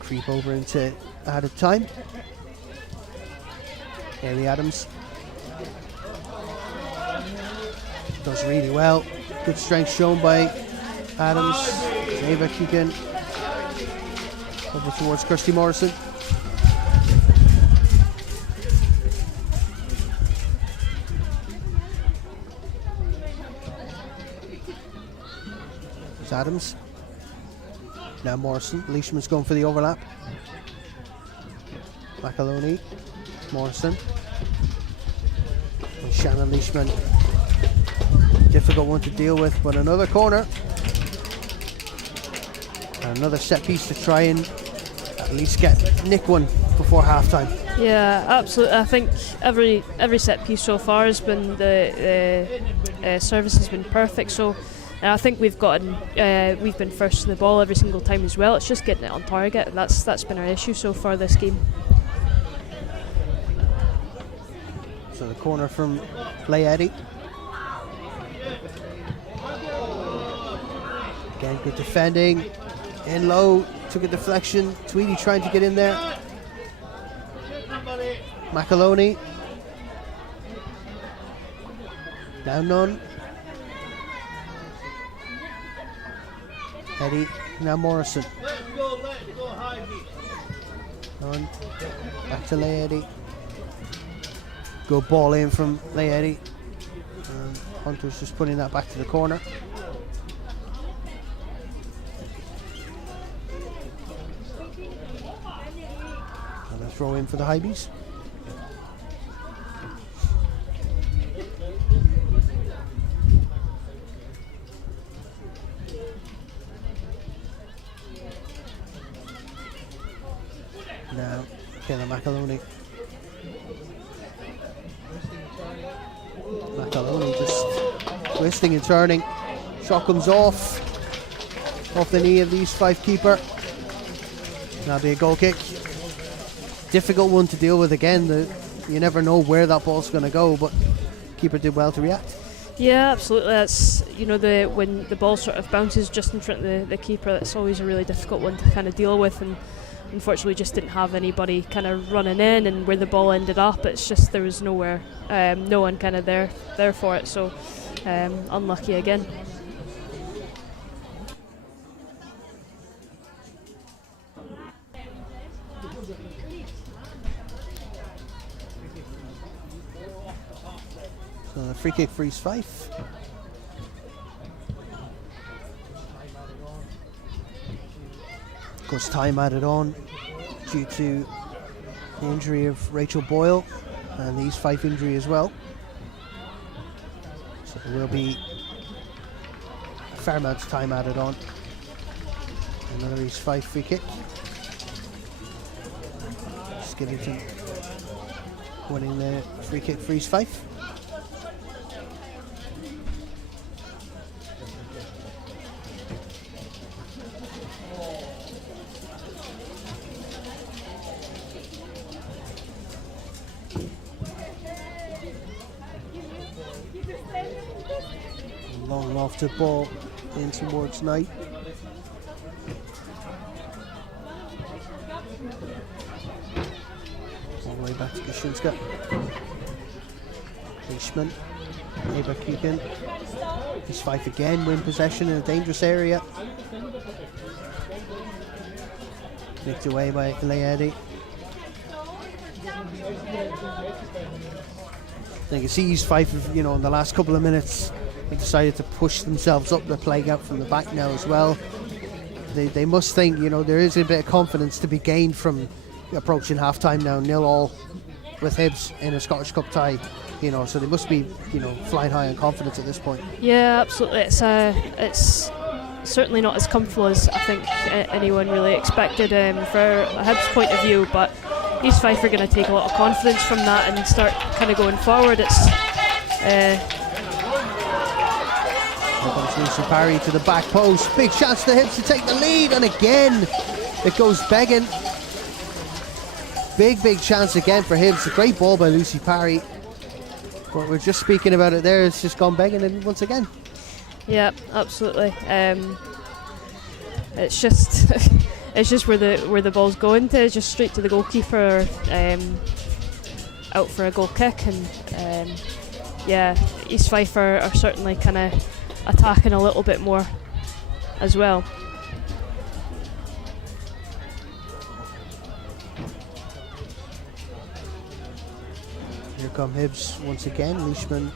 Creep over into added time. Haley Adams. Does really well. Good strength shown by Adams. Ava Keegan. Over towards Kirsty Morrison. There's Adams. Now Morrison. Leishman's going for the overlap. McAloney. Morrison. And Shannon Leishman. Difficult one to deal with, but another corner. And another set piece to try and at least nick one before half time. Yeah, absolutely. I think every set piece so far has been the service has been perfect. So I think we've been first to the ball every single time as well. It's just getting it on target. That's been our issue so far this game. So the corner from Leigh Eddy. Again, good defending. In low, took a deflection. Tweedy trying to get in there. McAloney. Now none. Eddie, now Morrison. On. Back to Leigh Eddy. Good ball in from Leigh Eddy. Hunter's just putting that back to the corner. And a throw in for the Hibees. Now, Kayla McAloney. McAloney just twisting and turning. Shot comes off the knee of the East Fife keeper. That'll be a goal kick. Difficult one to deal with again. You never know where that ball's going to go, but keeper did well to react. Yeah, absolutely. That's when the ball sort of bounces just in front of the keeper, that's always a really difficult one to kind of deal with, and unfortunately just didn't have anybody kind of running in, and where the ball ended up, it's just there was nowhere, no one kind of there for it, so unlucky again. So the free kick for East Fife. Of course, time added on due to the injury of Rachel Boyle and the East Fife injury as well. So there will be a fair amount of time added on. Another East Fife free kick. Skivington winning the free kick for East Fife. Long lofted ball in towards Knight. All the way back to Kaczynska. Leishman, Labour keeping. East Fife again win possession in a dangerous area. Nicked away by Laedi. You can see East Fife, in the last couple of minutes, they decided to push themselves up. They're playing out from the back now as well. They must think, there is a bit of confidence to be gained from approaching half-time now, 0-0 with Hibs in a Scottish Cup tie. So they must be, flying high on confidence at this point. Yeah, absolutely. It's certainly not as comfortable as I think anyone really expected for a Hibs point of view, but East Fife are going to take a lot of confidence from that and start kind of going forward. Here comes Lucy Parry to the back post. Big chance to Hibs to take the lead, and again it goes begging. Big chance again for Hibs. A great ball by Lucy Parry. But we're just speaking about it there. It's just gone begging once again. Yeah, absolutely. It's just it's just where the ball's going to, just straight to the goalkeeper, out for a goal kick, and East Fife are certainly kind of attacking a little bit more as well. Here come Hibs once again. Leishman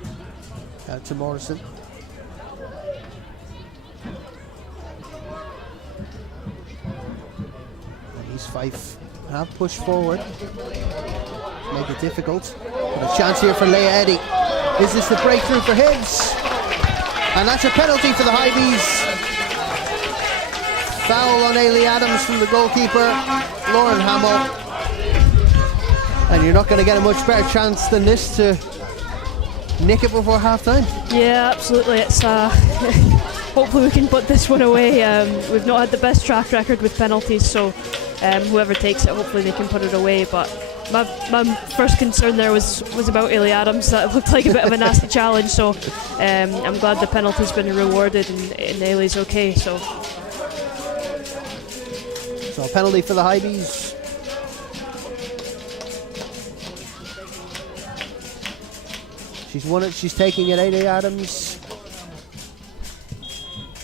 out to Morrison. And East Fife have pushed forward, make it difficult. But a chance here for Leia Eddy. Is this the breakthrough for Hibs? And that's a penalty for the Hibees. Foul on Ailey Adams from the goalkeeper, Lauren Hamill. And you're not going to get a much better chance than this to nick it before half-time. Yeah, absolutely. It's hopefully we can put this one away. We've not had the best track record with penalties, so whoever takes it, hopefully they can put it away. But my first concern there was about Ailey Adams. That looked like a bit of a nasty challenge, so I'm glad the penalty's been rewarded and Ailey's okay. So a penalty for the Hibees. She's won it, she's taking it, Ailey Adams.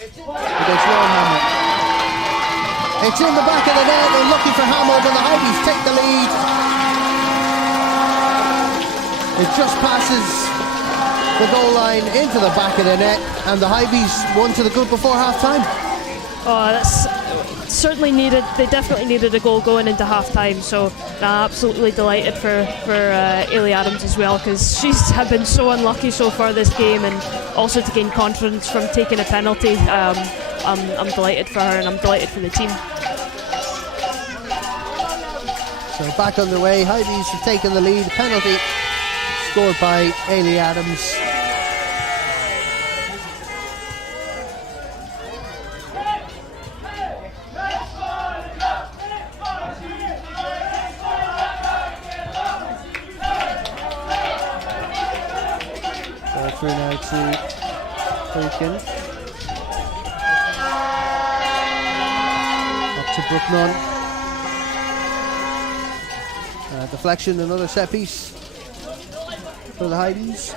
Against Lauren Hamill. It's in the back of the net, they're looking for Hamill, but the Hibees take the lead. It just passes the goal line into the back of the net, and the Hibees won to the good before half-time. Oh, that's certainly needed. They definitely needed a goal going into half-time, so absolutely delighted for Ailey Adams as well, because she's have been so unlucky so far this game, and also to gain confidence from taking a penalty. I'm delighted for her, and I'm delighted for the team. So back underway, Hibees have taken the lead. Penalty scored by Ailey Adams. Through now to Hogan. Up to Brooknunn. Deflection, another set piece for the Hibees.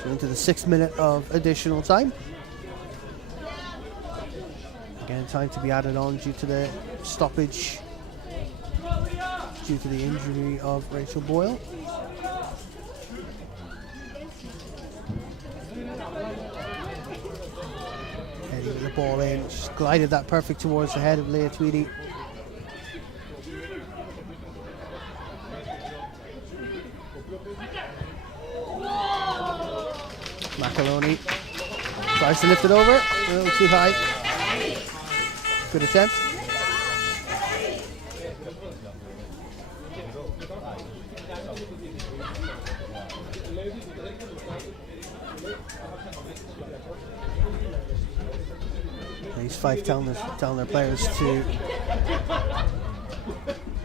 So into the 6th minute of additional time. Again, time to be added on due to the stoppage due to the injury of Rachel Boyle. Heading the ball in, just glided that perfect towards the head of Leah Tweedy. McAloney tries to lift it over, a little too high. Good attempt. East Fife telling their players to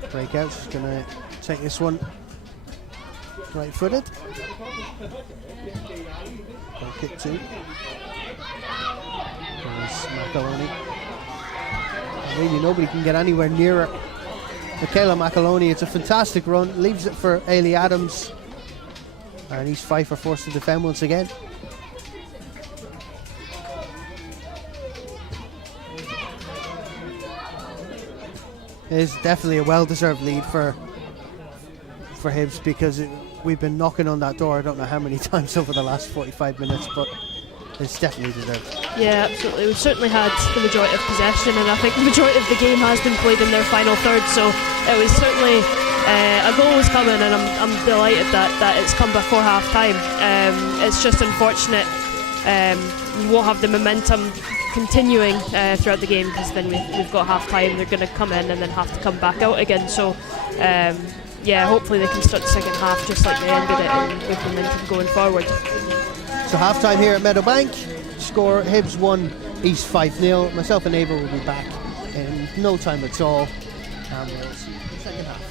break out. She's going to take this one right-footed. Goal kick two. There's McAloney. Really, nobody can get anywhere near her. Michaela McAloney. It's a fantastic run, leaves it for Ailey Adams, and East Fife are forced to defend once again. It is definitely a well-deserved lead for Hibs, because we've been knocking on that door I don't know how many times over the last 45 minutes, but it's definitely deserved. Yeah, absolutely. We've certainly had the majority of possession, and I think the majority of the game has been played in their final third, so it was certainly a goal was coming, and I'm delighted that it's come before half time. It's just unfortunate we won't have the momentum continuing throughout the game, because then we've got half time, they're going to come in and then have to come back out again, so yeah, hopefully they can start the second half just like they ended it, and with momentum going forward. So half time here at Meadowbank, score Hibs 1, East Fife 0. Myself and Ava will be back in no time at all, and we'll see you in the second half.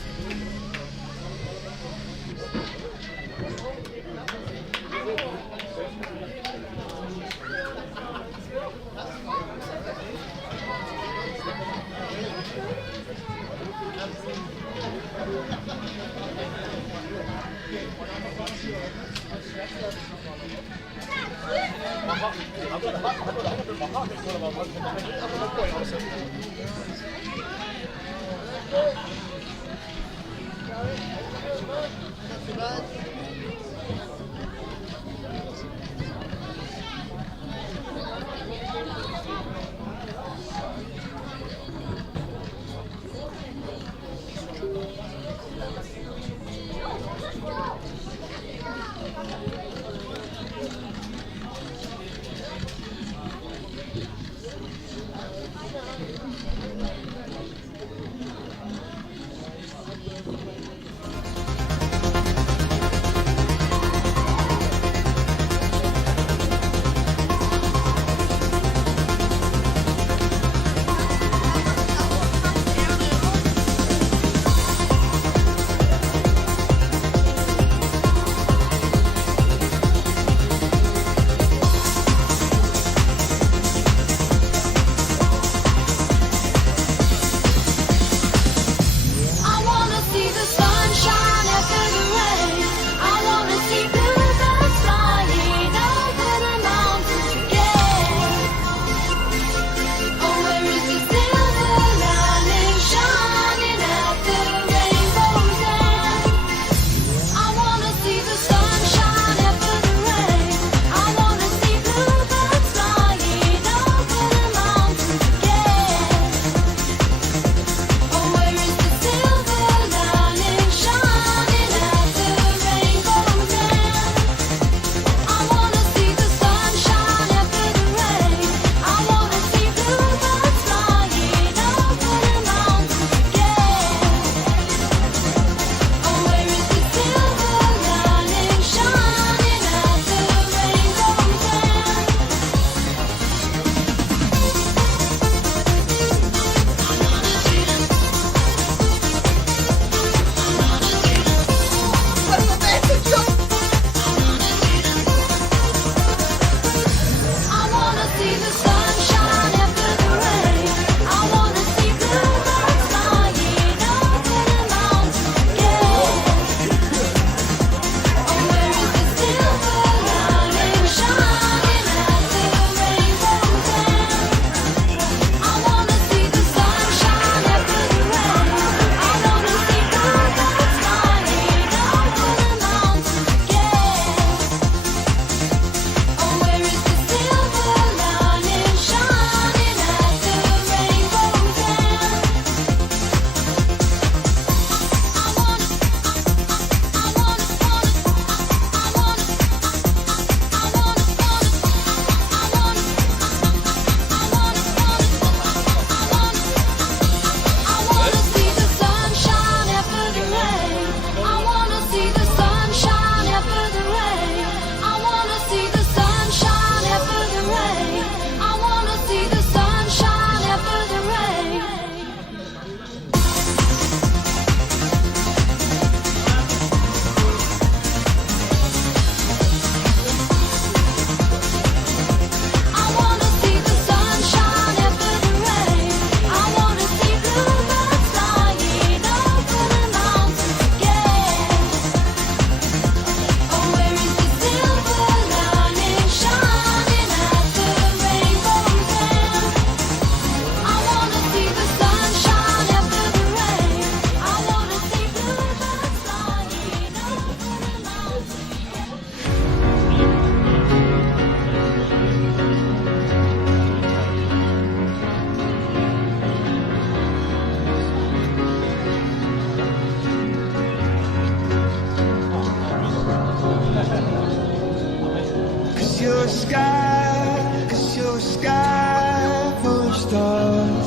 'Cause you're a sky, 'cause you're a sky full of stars.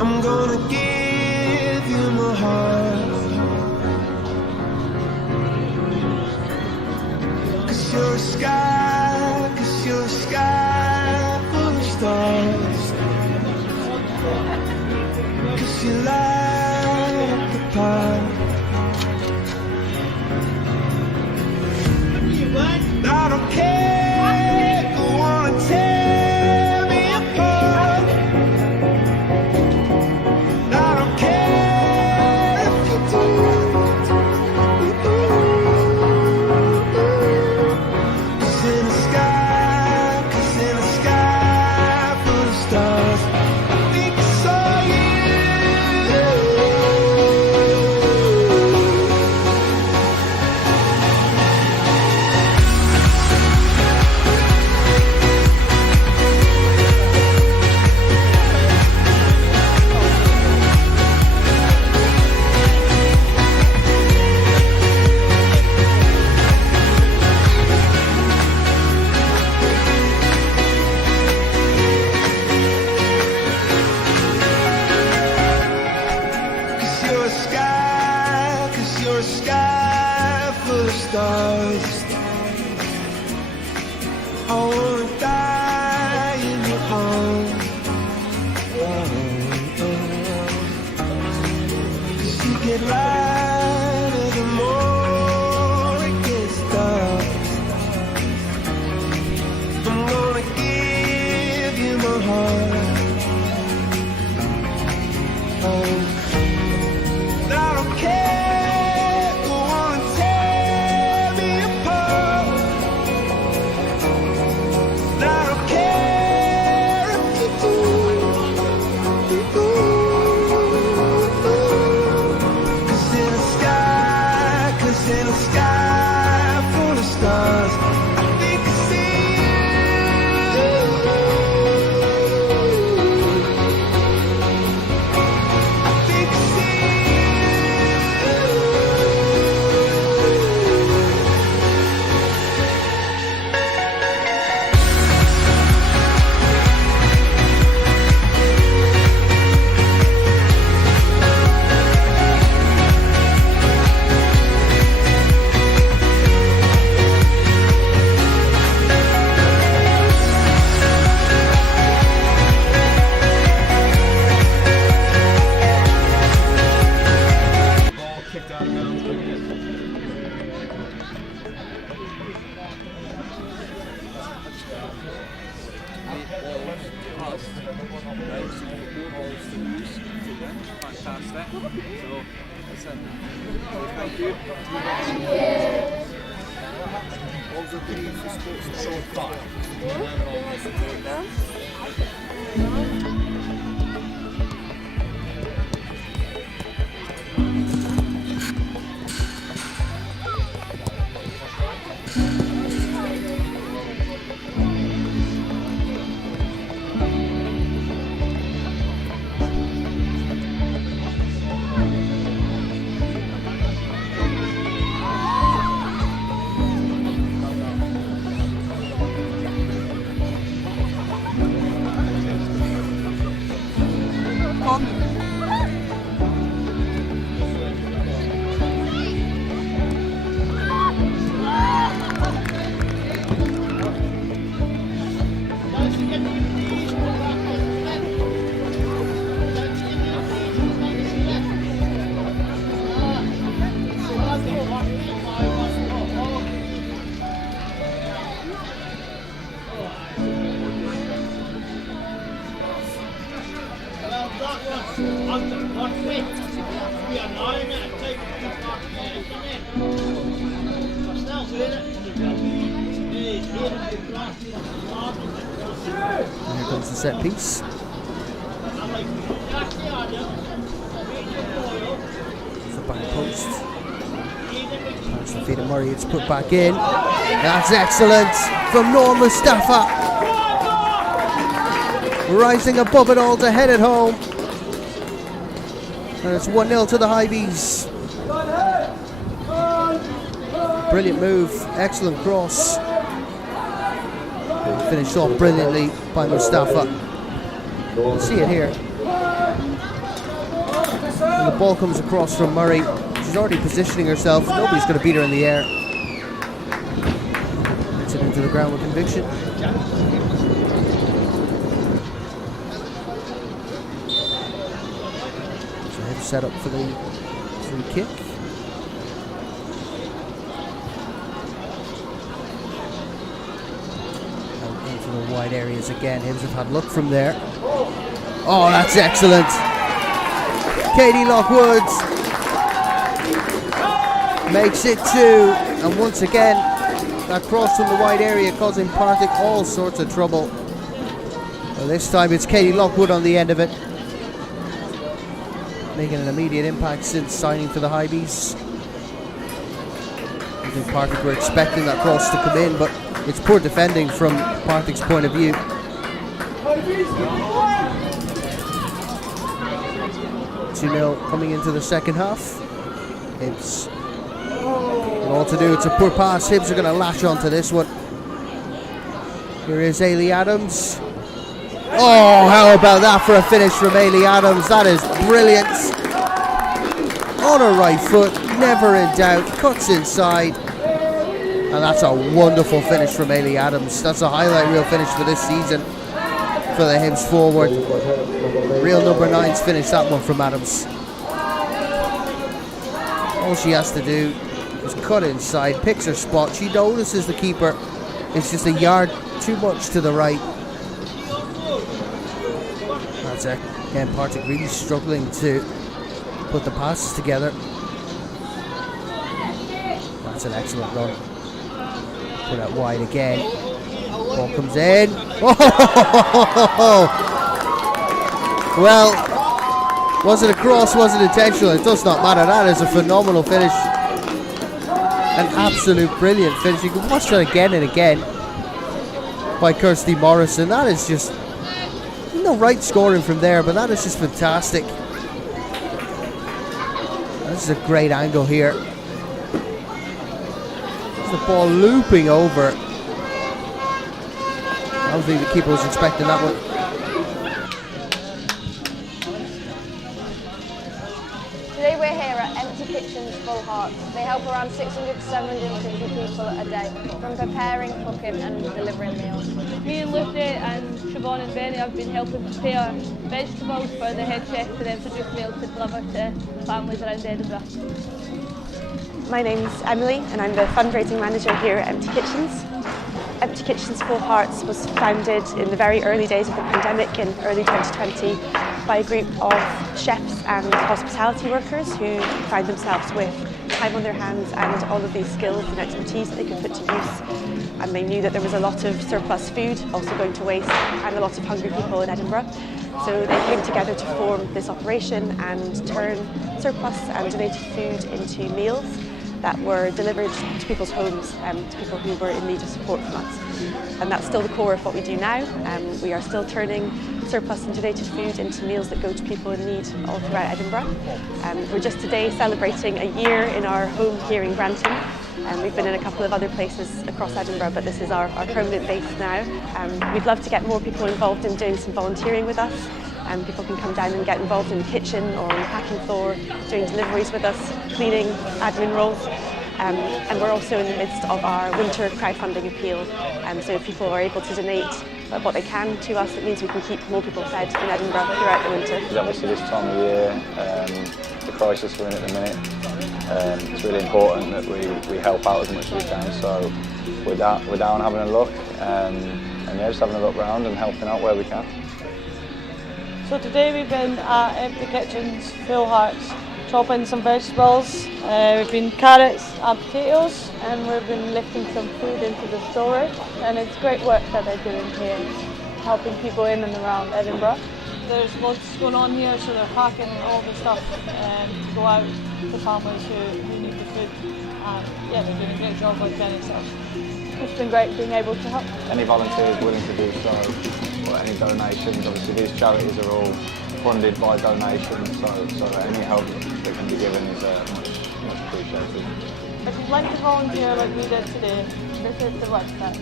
I'm gonna give you my heart. 'Cause you're a sky, 'cause you're a sky full of stars. 'Cause you light up the path. I don't care who wanna tear me apart. I don't care if you do. 'Cause in the sky, 'cause in the sky full of stars, I think I saw you. You're a sky full of stars. I wanna die in your arms. 'Cause you get lighter the more it gets dark. I'm gonna give you my heart. I don't care who wanna tear me apart. I don't care if you do. 'Cause in the sky, 'cause in the sky full of stars, I think I see you. I think I see you. Fantastic. So, listen, thank you. All the dreams for sports are so far. And here comes the set piece. The back post. That's the feet of Murray. It's put back in. That's excellent from Noel Mustafa. Rising above it all to head it home. And it's 1-0 to the Hibees. brilliant move, excellent cross. Finished off brilliantly by Mustafa. See it here. When the ball comes across from Murray, she's already positioning herself. Nobody's going to beat her in the air. Hits it into the ground with conviction. So head set up for the free kick. Out into the wide areas again. Hibs have had luck from there. Oh, that's excellent. Katie Lockwood makes it 2, and once again that cross from the wide area causing Partick all sorts of trouble. Well, this time it's Katie Lockwood on the end of it, making an immediate impact since signing for the Hibees. I think Partick were expecting that cross to come in, but it's poor defending from Partick's point of view. 2-0 coming into the second half. Hibs all to do. It's a poor pass. Hibs are going to latch onto this one. Here is Ailey Adams. Oh, how about that for a finish from Ailey Adams? That is brilliant. On her right foot, never in doubt, cuts inside. And that's a wonderful finish from Ailey Adams. That's a highlight reel finish for this season for the Hibs forward. Real number 9's finished that one from Adams. All she has to do is cut inside, picks her spot. She notices the keeper. It's just a yard too much to the right. That's it. Again, Partick really struggling to put the passes together. That's an excellent run. Put that wide again. Ball comes in. Oh! Well, was it a cross? Was it intentional? It does not matter. That is a phenomenal finish. An absolute brilliant finish. You can watch that again and again by Kirsty Morrison. That is just no right scoring from there, but that is just fantastic. This is a great angle here. There's the ball looping over. I don't think the keeper was expecting that one. Today we're here at Empty Kitchens Full Hearts. They help around 600 to 750 people a day, from preparing, cooking and delivering meals. Me and Lucy and Siobhan and Benny have been helping prepare vegetables for the head chef for them to just be able to deliver to families around Edinburgh. My name's Emily and I'm the fundraising manager here at Empty Kitchens. Empty Kitchens Full Hearts was founded in the very early days of the pandemic in early 2020 by a group of chefs and hospitality workers who find themselves with time on their hands and all of these skills and expertise that they could put to use. And they knew that there was a lot of surplus food also going to waste and a lot of hungry people in Edinburgh. So they came together to form this operation and turn surplus and donated food into meals that were delivered to people's homes, to people who were in need of support from us. And that's still the core of what we do now. We are still turning surplus and donated food into meals that go to people in need all throughout Edinburgh. We're just today celebrating a year in our home here in Granton. We've been in a couple of other places across Edinburgh, but this is our permanent base now. We'd love to get more people involved in doing some volunteering with us. People can come down and get involved in the kitchen or on the packing floor, doing deliveries with us, cleaning, admin roles. And we're also in the midst of our winter crowdfunding appeal. So if people are able to donate what they can to us, it means we can keep more people fed in Edinburgh throughout the winter. Obviously this time of year, the crisis we're in at the minute, it's really important that we help out as much as we can. So we're down having a look, and yeah, just having a look around and helping out where we can. So today we've been at Empty Kitchens Full Hearts chopping some vegetables. We've been carrots and potatoes, and we've been lifting some food into the storage. And it's great work that they're doing here, helping people in and around Edinburgh. There's lots going on here, so they're packing all the stuff to go out to families who need the food. And yeah, they're doing a great job, like Benny said. It's been great being able to help. Any volunteers willing to do so, or any donations, obviously these charities are all funded by donations, so any help that can be given is much appreciated. If you'd like to volunteer like we did today, visit the website.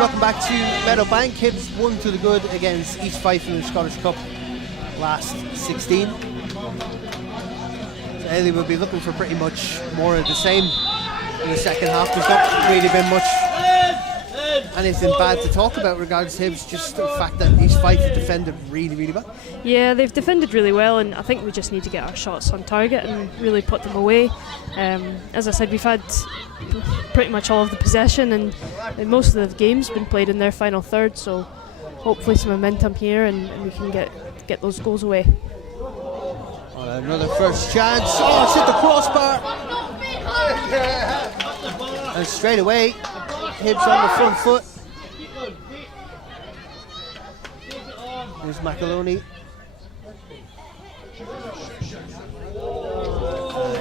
Welcome back to Meadowbank. Hibs won to the good against East Fife in the Scottish Cup last 16. So Eddie will be looking for pretty much more of the same in the second half. There's not really been much anything bad to talk about regards to Hibs, just the fact that East Fife have defended really, really well. Yeah, they've defended really well, and I think we just need to get our shots on target and really put them away. As I said, we've had pretty much all of the possession, and most of the games been played in their final third, so hopefully some momentum here and we can get those goals away. Another first chance. Oh, it's hit the crossbar. And straight away, Hibs on the front foot. There's McAloney.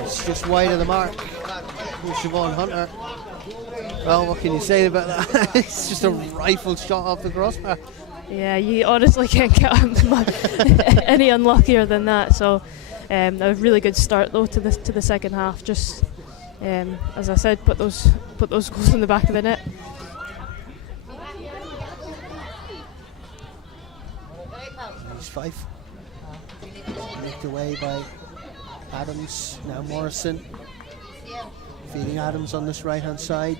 It's just wide of the mark. Here's Siobhan Hunter. Well, what can you say about that? It's just a rifle shot off the crossbar. Yeah, you honestly can't get any unluckier than that. So a really good start though to the second half. Just as I said, put those goals in the back of the net. East Fife nicked away by Adams. Now Morrison feeding Adams on this right hand side.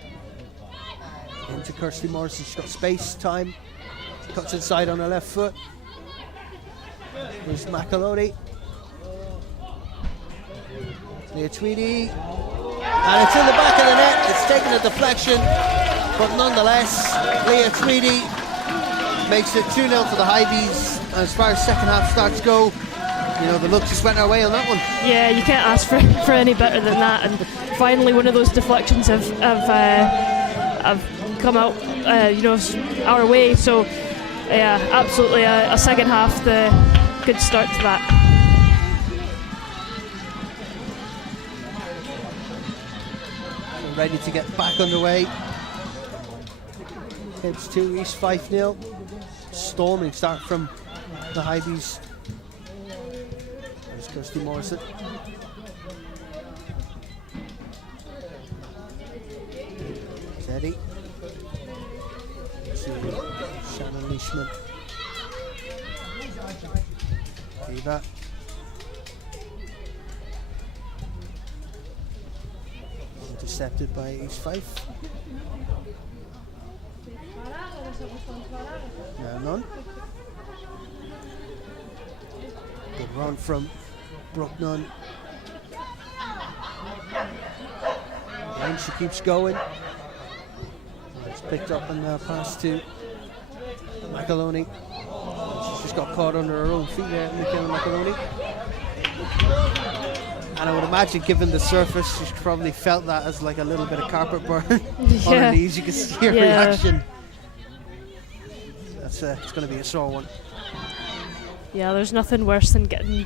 Into Kirsty Morrison. She's got space, time. Cuts inside on her left foot. There's McAloney. Leah Tweedy. And it's in the back of the net. It's taken a deflection. But nonetheless, Leah Tweedy makes it 2-0 for the Hibees. And as far as second half starts go, you know, the luck just went our way on that one. Yeah, you can't ask for any better than that. And finally, one of those deflections have come out, our way. So, yeah, absolutely a second half, the good start to that. Ready to get back underway. Hibs 2, East Fife 0. Storming start from the Hibees. There's Kirsty Morrison. There's Eddie. Shannon Leishman. Eva. Intercepted by East Fife. Now none. Good run from Brooke Nunn. And she keeps going. It's picked up and now pass to McAloney. She's just got caught under her own feet there, Michaela McAloney. And I would imagine, given the surface, she's probably felt that as like a little bit of carpet burn on her knees. You can see her reaction. That's it's going to be a sore one. Yeah, there's nothing worse than getting.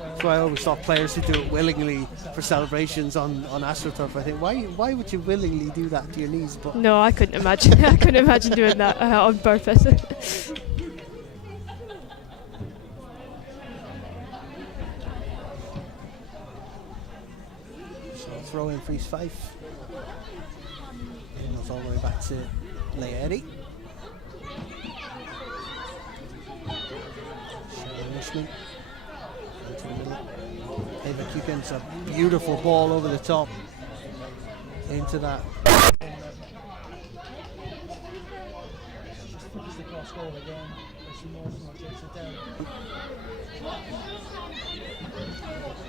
That's why I always thought players who do it willingly for celebrations on AstroTurf, I think, why would you willingly do that to your knees? But no, I couldn't imagine. I couldn't imagine doing that on purpose. So throw in for East Fife. And it's all the way back to Leigh Eddy. Sharon Richmond. Into the middle. Ava Cupin's a beautiful ball over the top into that. cross goal again.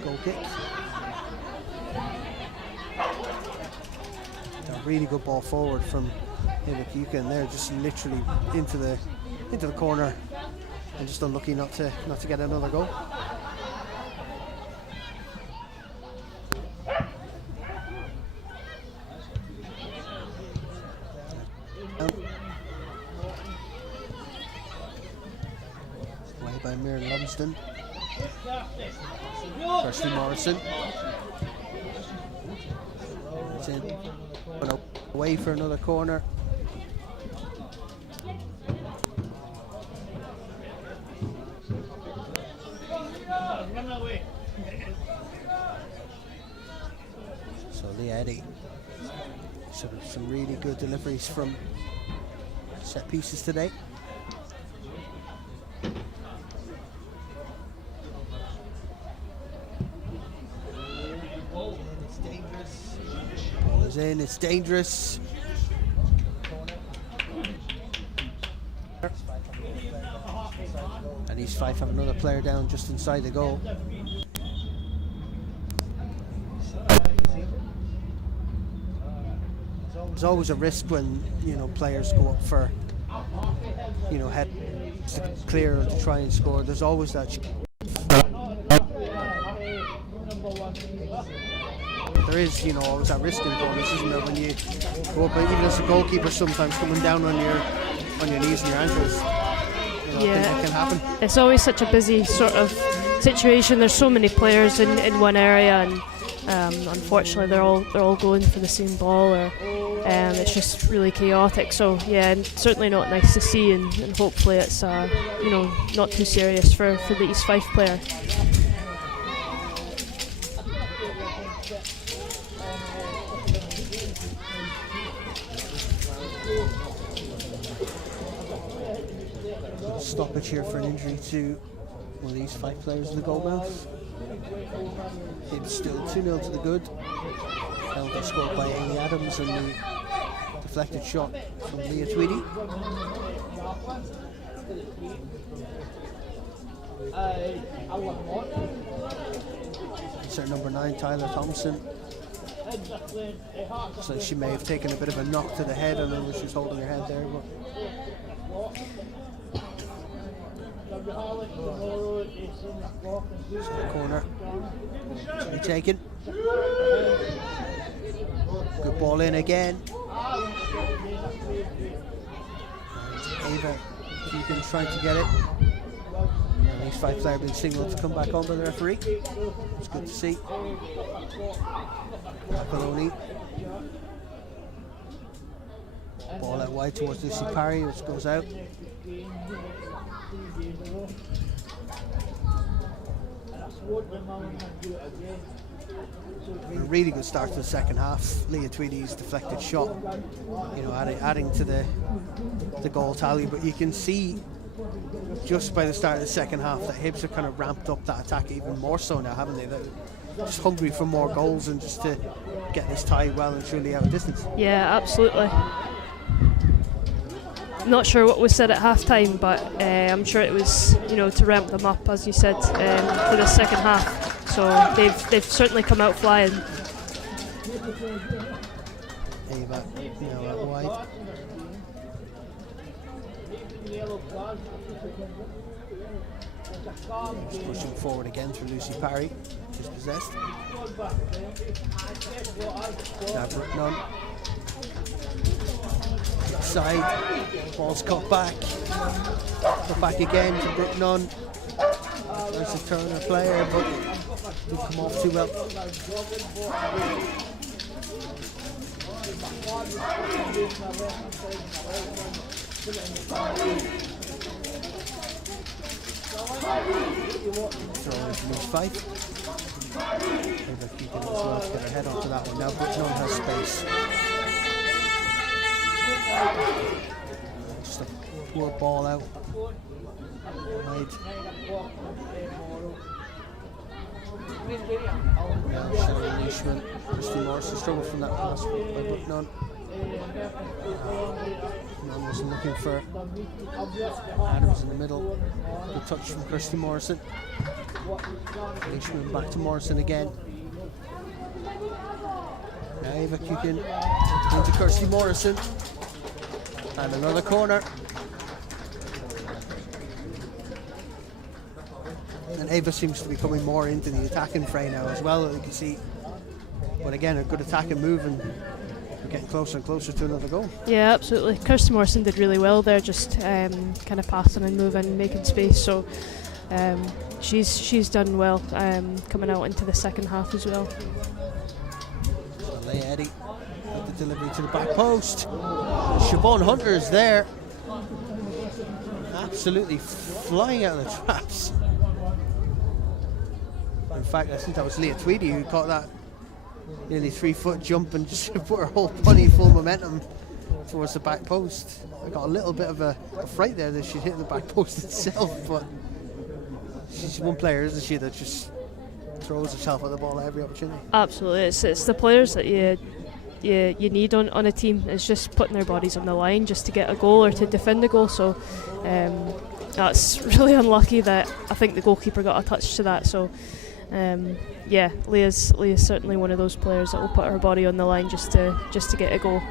Goal kick. A really good ball forward from Hibees, and they're just literally into the corner, and just unlucky not to get another goal. Play by Miriam Lumsden. Kirsty Morrison. It's in. Away for another corner. So Leah Eddy. Sort of some really good deliveries from set pieces today. Ball is in, it's dangerous. And East Fife have another player down just inside the goal. There's always a risk when, you know, players go up for, you know, head to clear and to try and score. There's always that. There is, you know, always that risk in corners, isn't there? When you go up, even as a goalkeeper, sometimes coming down on your knees and your ankles. You know, Yeah, it can happen. It's always such a busy sort of situation. There's so many players in one area, and unfortunately they're all going for the same ball, or it's just really chaotic. So yeah, certainly not nice to see, and hopefully it's you know, not too serious for the East Fife player. Stoppage here for an injury to one of these 5 players in the goal mouth. It's still 2-0 to the good. Penalty scored by Amy Adams, and the deflected shot from Leah Tweedy. Insert number 9, Tyler Thompson. Looks like she may have taken a bit of a knock to the head. I know she was holding her head there, but so the corner to be taken. Good ball in again. And Ava, you can try to get it. And East Fife player being signalled to come back on by the referee. It's good to see. Apoloni. Ball out wide towards Lucy Parry, which goes out. A really good start to the second half. Leah Tweedy's deflected shot, you know, adding to the goal tally. But you can see just by the start of the second half that Hibs have kind of ramped up that attack even more so now, haven't they? They're just hungry for more goals and just to get this tie well and truly out of distance. Yeah, absolutely. Not sure what was said at half-time, but I'm sure it was, you know, to ramp them up, as you said, for the second half. So they've certainly come out flying. Ava now out wide. Just pushing forward again through Lucy Parry, who's possessed. Now Brooke Nunn. Side, ball's cut back. Cut back again to Brooke Nunn. Tries to turn her player, but didn't come off too well. Throw in from East Fife. Ava keeping as well to get her head onto that one. Now Brooke Nunn has space. Just a poor ball out. Right. Now Sherry Leishman. Christy Morrison struggled from that pass by Brooke Nunn. None wasn't looking for Adams in the middle. Good touch from Kirsty Morrison. Leishman back to Morrison again. Now Ava kicking into Kirsty Morrison. And another corner. And Ava seems to be coming more into the attacking fray now as well, you can see. But again, a good attacking move, and we're getting closer and closer to another goal. Yeah, absolutely. Kirsty Morrison did really well there, just kind of passing and moving, making space. So she's done well coming out into the second half as well. Leigh Eddy with the delivery to the back post. Siobhan Hunter is there, absolutely flying out of the traps. In fact, I think that was Leah Tweedy who caught that nearly 3-foot jump and just put her whole body full momentum towards the back post. I got a little bit of a fright there that she'd hit the back post itself, but she's one player, isn't she, that just throws herself at the ball at every opportunity. Absolutely, it's the players that you need on a team. It's just putting their bodies on the line just to get a goal or to defend a goal. So that's really unlucky that I think the goalkeeper got a touch to that. So yeah, Leah's certainly one of those players that will put her body on the line just to get a goal.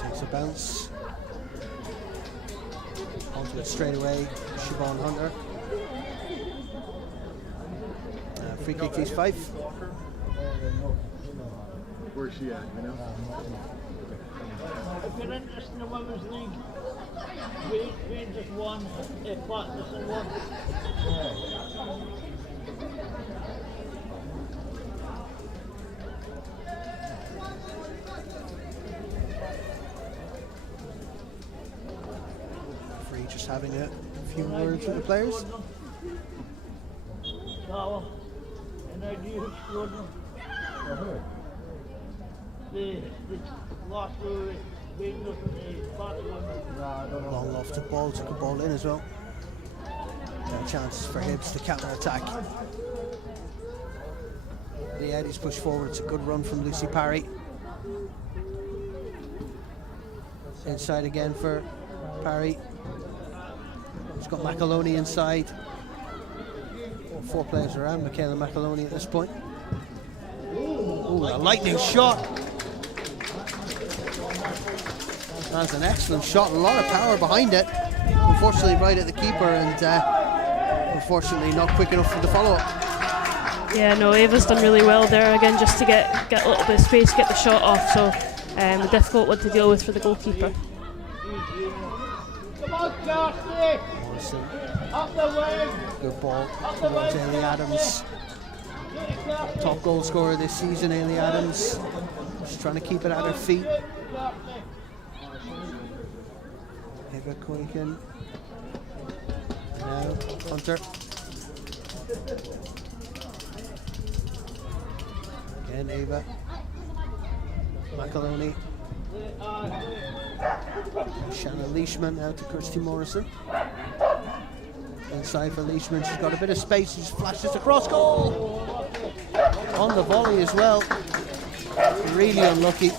Takes a bounce. Onto it straight away, Siobhan Hunter. Free kick to East Fife. Where's she at, you know? If you're interested in the Women's League, we just won practice and won. Free just having a few words with the players. And I do scored them. The last row, we look at the Women. Long lofted ball, took a ball in as well. No chances for Hibs to counter attack. The Eddies push forward, it's a good run from Lucy Parry. Inside again for Parry. She's got McAloney inside. 4 players around Michaela McAloney at this point. Ooh, a lightning shot. That's an excellent shot, a lot of power behind it. Unfortunately right at the keeper, and unfortunately not quick enough for the follow-up. Yeah, no, Ava's done really well there again, just to get a little bit of space, get the shot off. So a difficult one to deal with for the goalkeeper. Come on, Darcy! Morrison. Up the wing! Good ball towards Ailey Adams. Top goal scorer this season, Ailey Adams. Just trying to keep it at her feet. Ava Quakin. Now Hunter. Again Ava. McAloney. Shannon Leishman out to Kirsty Morrison. Inside for Leishman, she's got a bit of space, she just flashes across goal! On the volley as well. Really unlucky.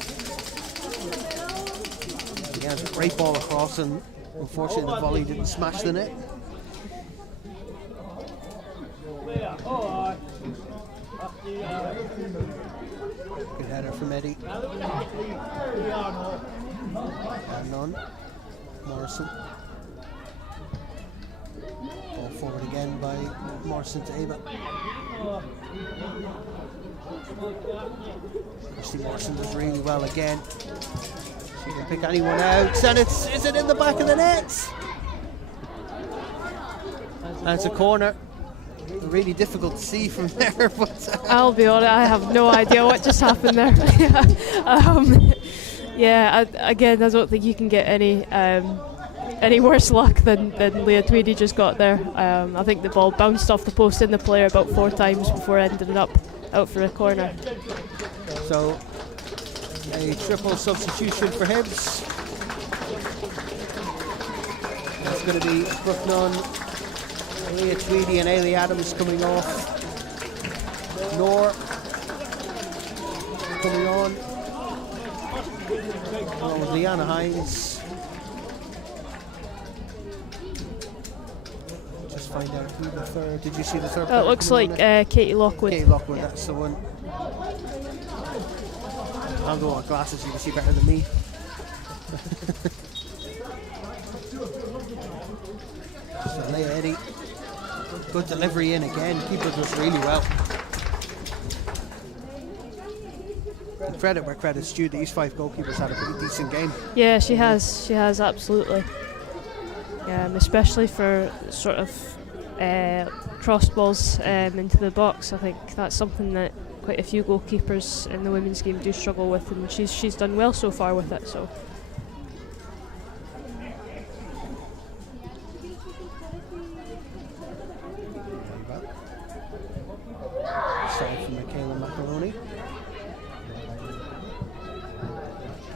Yeah, it's a great ball across, and unfortunately the volley didn't smash the net. Good header from Eddie. And on. Morrison. Ball forward again by Morrison to Ava. Kirsty Morrison does really well again. She can pick anyone out, and is it in the back of the net? And it's a corner. Really difficult to see from there, but I'll be honest, I have no idea what just happened there. Yeah, again, I don't think you can get any worse luck than Leah Tweedy just got there. I think the ball bounced off the post in the player about 4 times before ending up out for a corner. So a triple substitution for Hibs. It's going to be Brooke Nunn, Leah Tweedy and Ailey Adams coming off. Nor coming on. Along with Leanna Hines. Just find out who the third. Did you see the third? It looks like Katie Lockwood. Katie Lockwood, yeah. That's the one. I'll go on glasses, you can see better than me. So Leah Eddy. Good delivery in again. Keeper does really well. And credit where credit's due. The East Fife goalkeeper's had a pretty decent game. Yeah, she has. She has, absolutely. Especially for sort of cross balls into the box. I think that's something that quite a few goalkeepers in the women's game do struggle with, and she's done well so far with it. So. Side from Michaela Macaroni.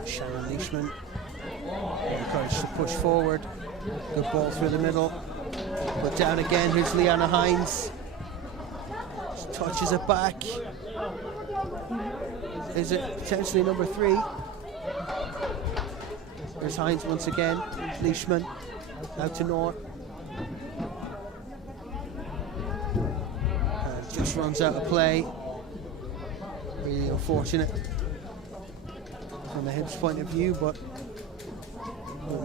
Sharon Leishman. Encouraged to push forward. Good ball through the middle. But down again, here's Leanna Hines. Just touches it back. Is it potentially number 3? There's Hines once again. Leishman. Out to North. Just runs out of play. Really unfortunate from a Hibs point of view, but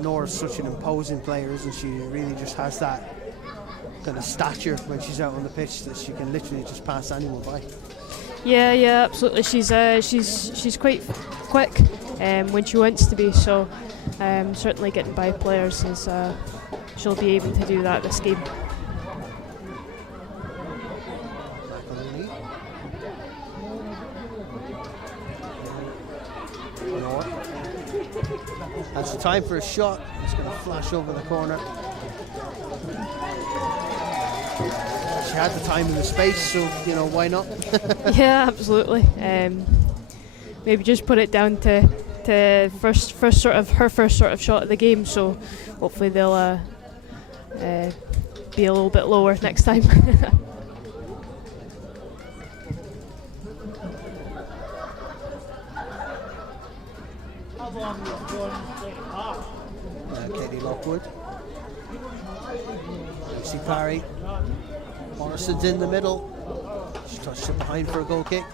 Nora's such an imposing player, isn't she? Really just has that kind of stature when she's out on the pitch that she can literally just pass anyone by. Yeah, absolutely. She's quite quick when she wants to be. So certainly getting by players is she'll be able to do that this game. That's the time for a shot. It's going to flash over the corner. She had the time and the space, so you know, why not? Yeah, absolutely. Maybe just put it down to first sort of her first sort of shot of the game. So hopefully they'll be a little bit lower next time. Katie Lockwood. Lucy Parry. Morrison's in the middle. She touched it behind for a goal kick.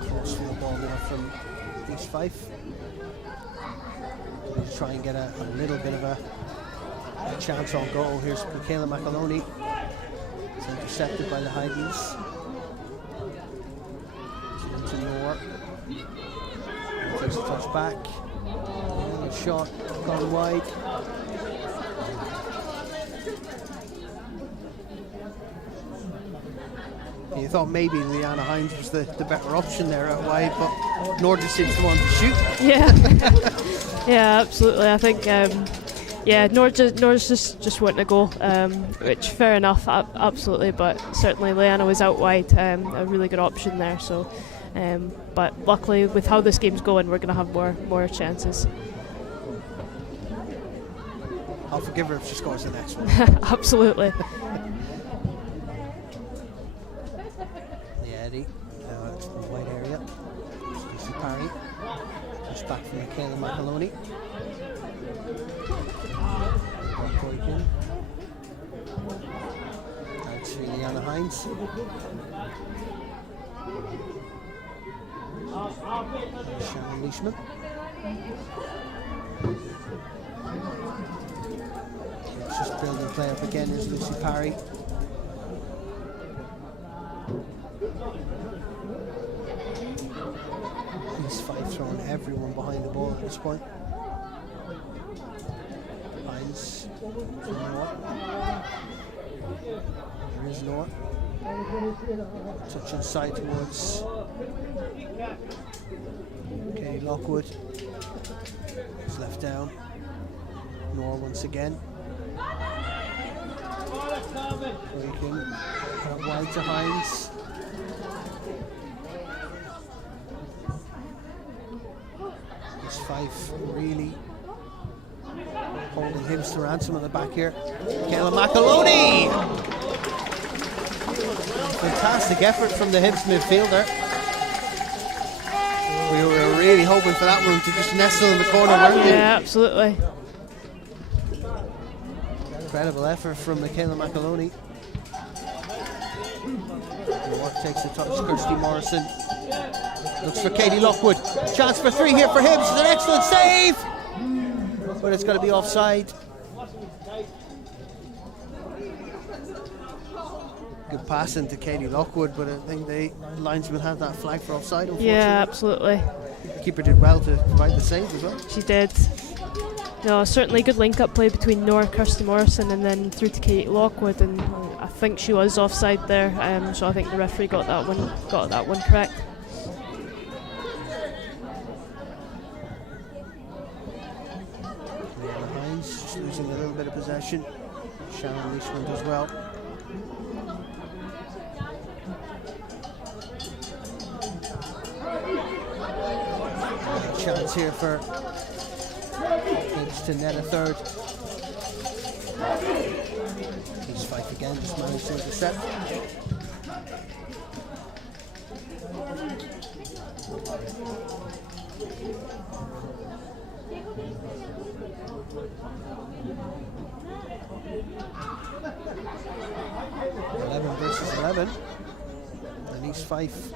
Cross for the ball now from East Fife. Try and get a little bit of a chance on goal. Here's Michaela McAloney. It's intercepted by the Hibees. Into Noor. Takes a touch back. And a shot gone wide. You thought maybe Leanna Hines was the better option there out wide, but Noor just seems to want to shoot. Yeah. Yeah, absolutely. I think, Nora's just wanting to go, which fair enough, absolutely. But certainly, Leanna was out wide, a really good option there. So, but luckily, with how this game's going, we're going to have more chances. I'll forgive her if she scores the next one. Absolutely. The Eddie, now it's the wide area. Lucy Parry. Back from Michaela McAloney. Boykin. Out to Leanna Hines. Sharon Leishman. Just building play up again is Lucy Parry. East Fife throwing everyone behind the ball at this point. Hines from Noor. There is Noor. Touch inside towards Katie Lockwood. It's left down. Noor once again. We can put wide to Hines. East Fife really holding Hibs to ransom on the back here. Caleb McAloney! Fantastic effort from the Hibs midfielder. We were really hoping for that one to just nestle in the corner, weren't we? Yeah, absolutely. Incredible effort from Michaela McAloney. York takes the touch, Kirsty Morrison. Looks for Katie Lockwood. Chance for 3 here for Hibs. It's an excellent save! But it's got to be offside. Good pass into Katie Lockwood, but I think the linesman had that flag for offside, unfortunately. Yeah, absolutely. The keeper did well to provide the save as well. She did. No, certainly good link-up play between Nora, Kirsty Morrison, and then through to Kate Lockwood, and I think she was offside there. So I think the referee got that one correct. Hines just losing a little bit of possession. Sharon Leishman as well. Chance here for Hibs to net a third. East Fife again, just managed to intercept. (11 versus 11), and East Fife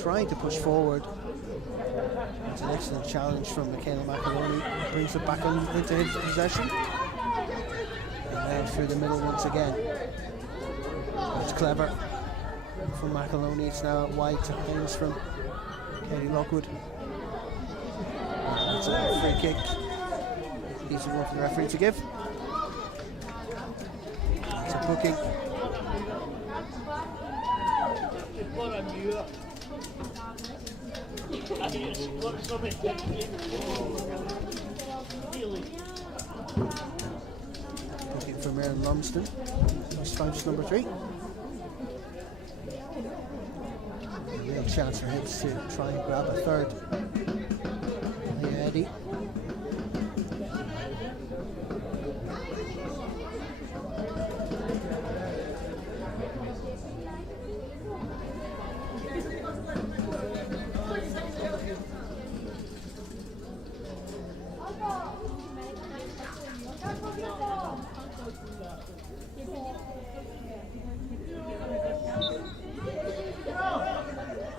trying to push forward. It's an excellent challenge from Michaela McAloney. Brings it back into his possession. And now through the middle once again. It's clever from McAloney. It's now wide to Haynes from Katie Lockwood. And that's a free kick. Easy one for the referee to give. It's a booking. Looking for Maren Lumsden. East Fife's number 3. A real chance for Hibs to try and grab a third. Leah Eddy.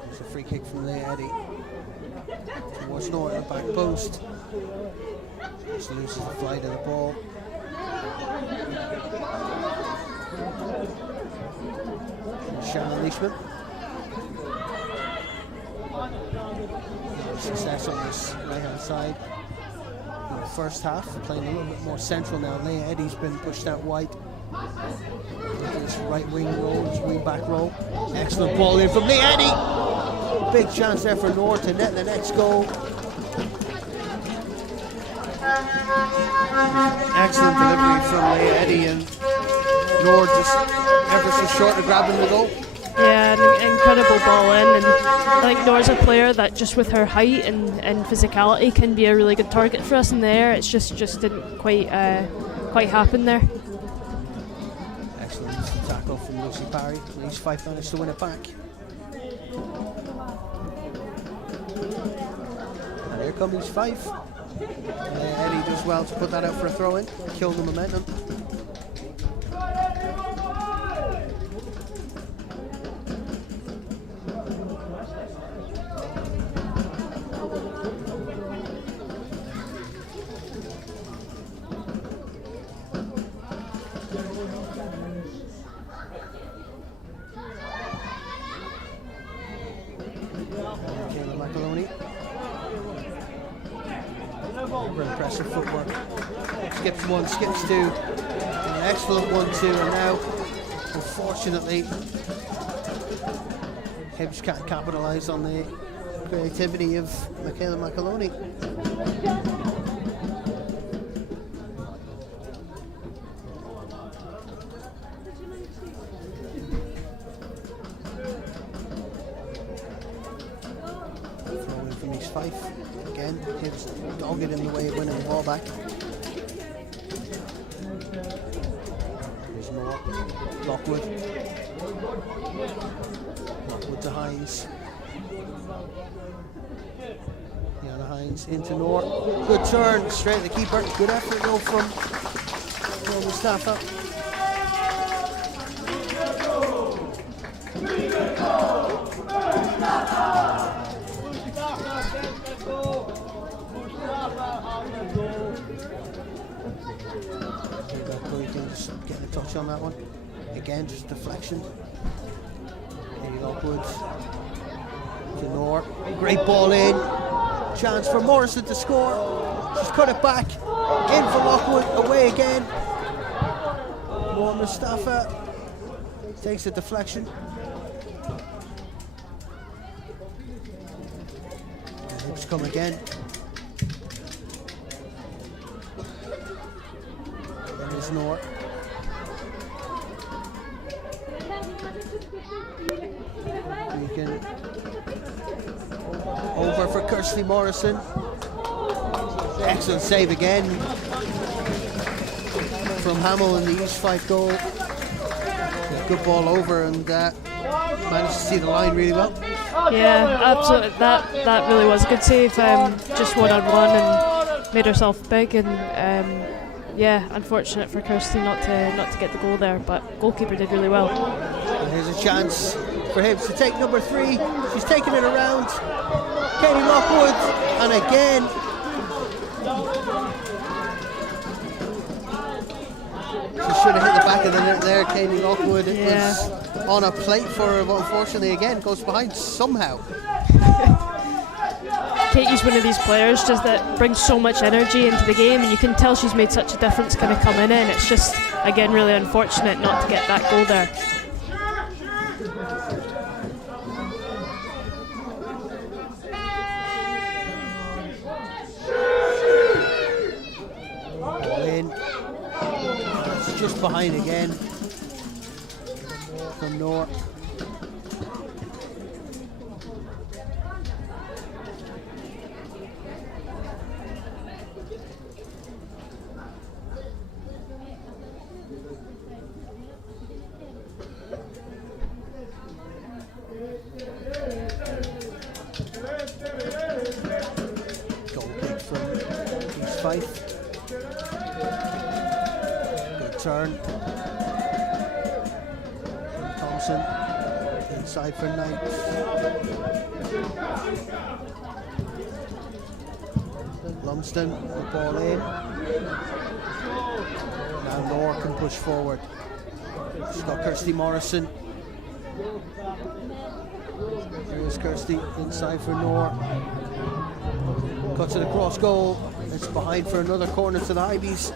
There's a free kick from Leah Eddy towards Nora at the back post. Just loses the flight of the ball. Shannon Leishman. Success on this right hand side. In the first half, playing a little bit more central now. Leah Eddy's been pushed out wide. His right wing roll, his wing back roll. Excellent ball in from Leah Eddy. Big chance there for Nord to net the next goal. Excellent delivery from Leah Eddy, and Nord just ever so short of grabbing the goal. Yeah, an incredible ball in, and I think Nora's a player that just with her height and physicality can be a really good target for us in the air. It's just didn't quite happen there. Excellent tackle from Lucy Parry. East Fife managed to win it back. And here comes East Fife. Eddie does well to put that out for a throw in, kill the momentum. Impressive footwork. Skips 1, skips 2. An excellent 1-2, and now, unfortunately, Hibs can't capitalise on the creativity of Michaela McAloney. East Fife. Again, Hibs dogged in the way of winning the ball back. There's more. Lockwood. Lockwood to Hines. Yana Hines into Noor. Good turn, straight at the keeper. Good effort though from Mustafa. Just getting a touch on that one. Again, just deflection. Katie Lockwood to Noor. Great ball in. Chance for Morrison to score. She's cut it back. In for Lockwood. Away again. More Mustafa. Takes a deflection. And Hibs come again. Then there's Noor. Over for Kirsty Morrison. Excellent save again from Hamill in the East Fife goal. Yeah, good ball over and managed to see the line really well. Yeah, absolutely. That really was a good save. Just one-on-one and made herself big. And yeah, unfortunate for Kirsty not to get the goal there, but goalkeeper did really well. And here's a chance for Hibs to take number 3. She's taking it around. Katie Lockwood, and again. She should have hit the back of the net there, Katie Lockwood. It was on a plate for her, but unfortunately again goes behind somehow. Katie's one of these players just that brings so much energy into the game, and you can tell she's made such a difference kind of coming in. It's just, again, really unfortunate not to get that goal there. Just behind again from Noor. Goal kick from East Fife. Turn from Thompson inside for Knight. Lumsden, the ball in. Now Noor can push forward. She's got Kirsty Morrison. Here's Kirsty inside for Noor. Cuts it across goal. It's behind for another corner to the Hibees.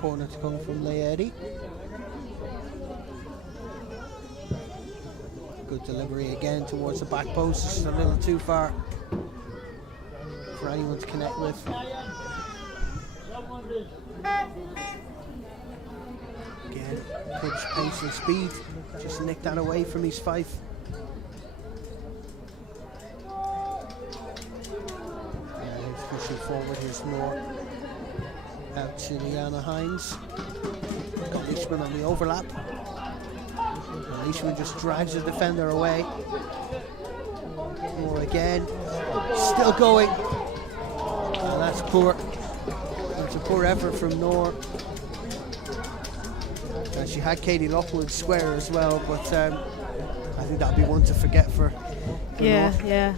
Corner to come from Leedy. Good delivery again towards the back post. Just a little too far for anyone to connect with. Again, Hibs pace and speed. Just nicked that away from East Fife. Hibs pushing forward. Here's more. Out to Liana Hines. Got Leishman on the overlap. And Leishman just drives the defender away. More again. Still going. And that's poor. It's a poor effort from Noor. And she had Katie Lockwood square as well, but I think that'd be one to forget for Yeah, Noor. yeah.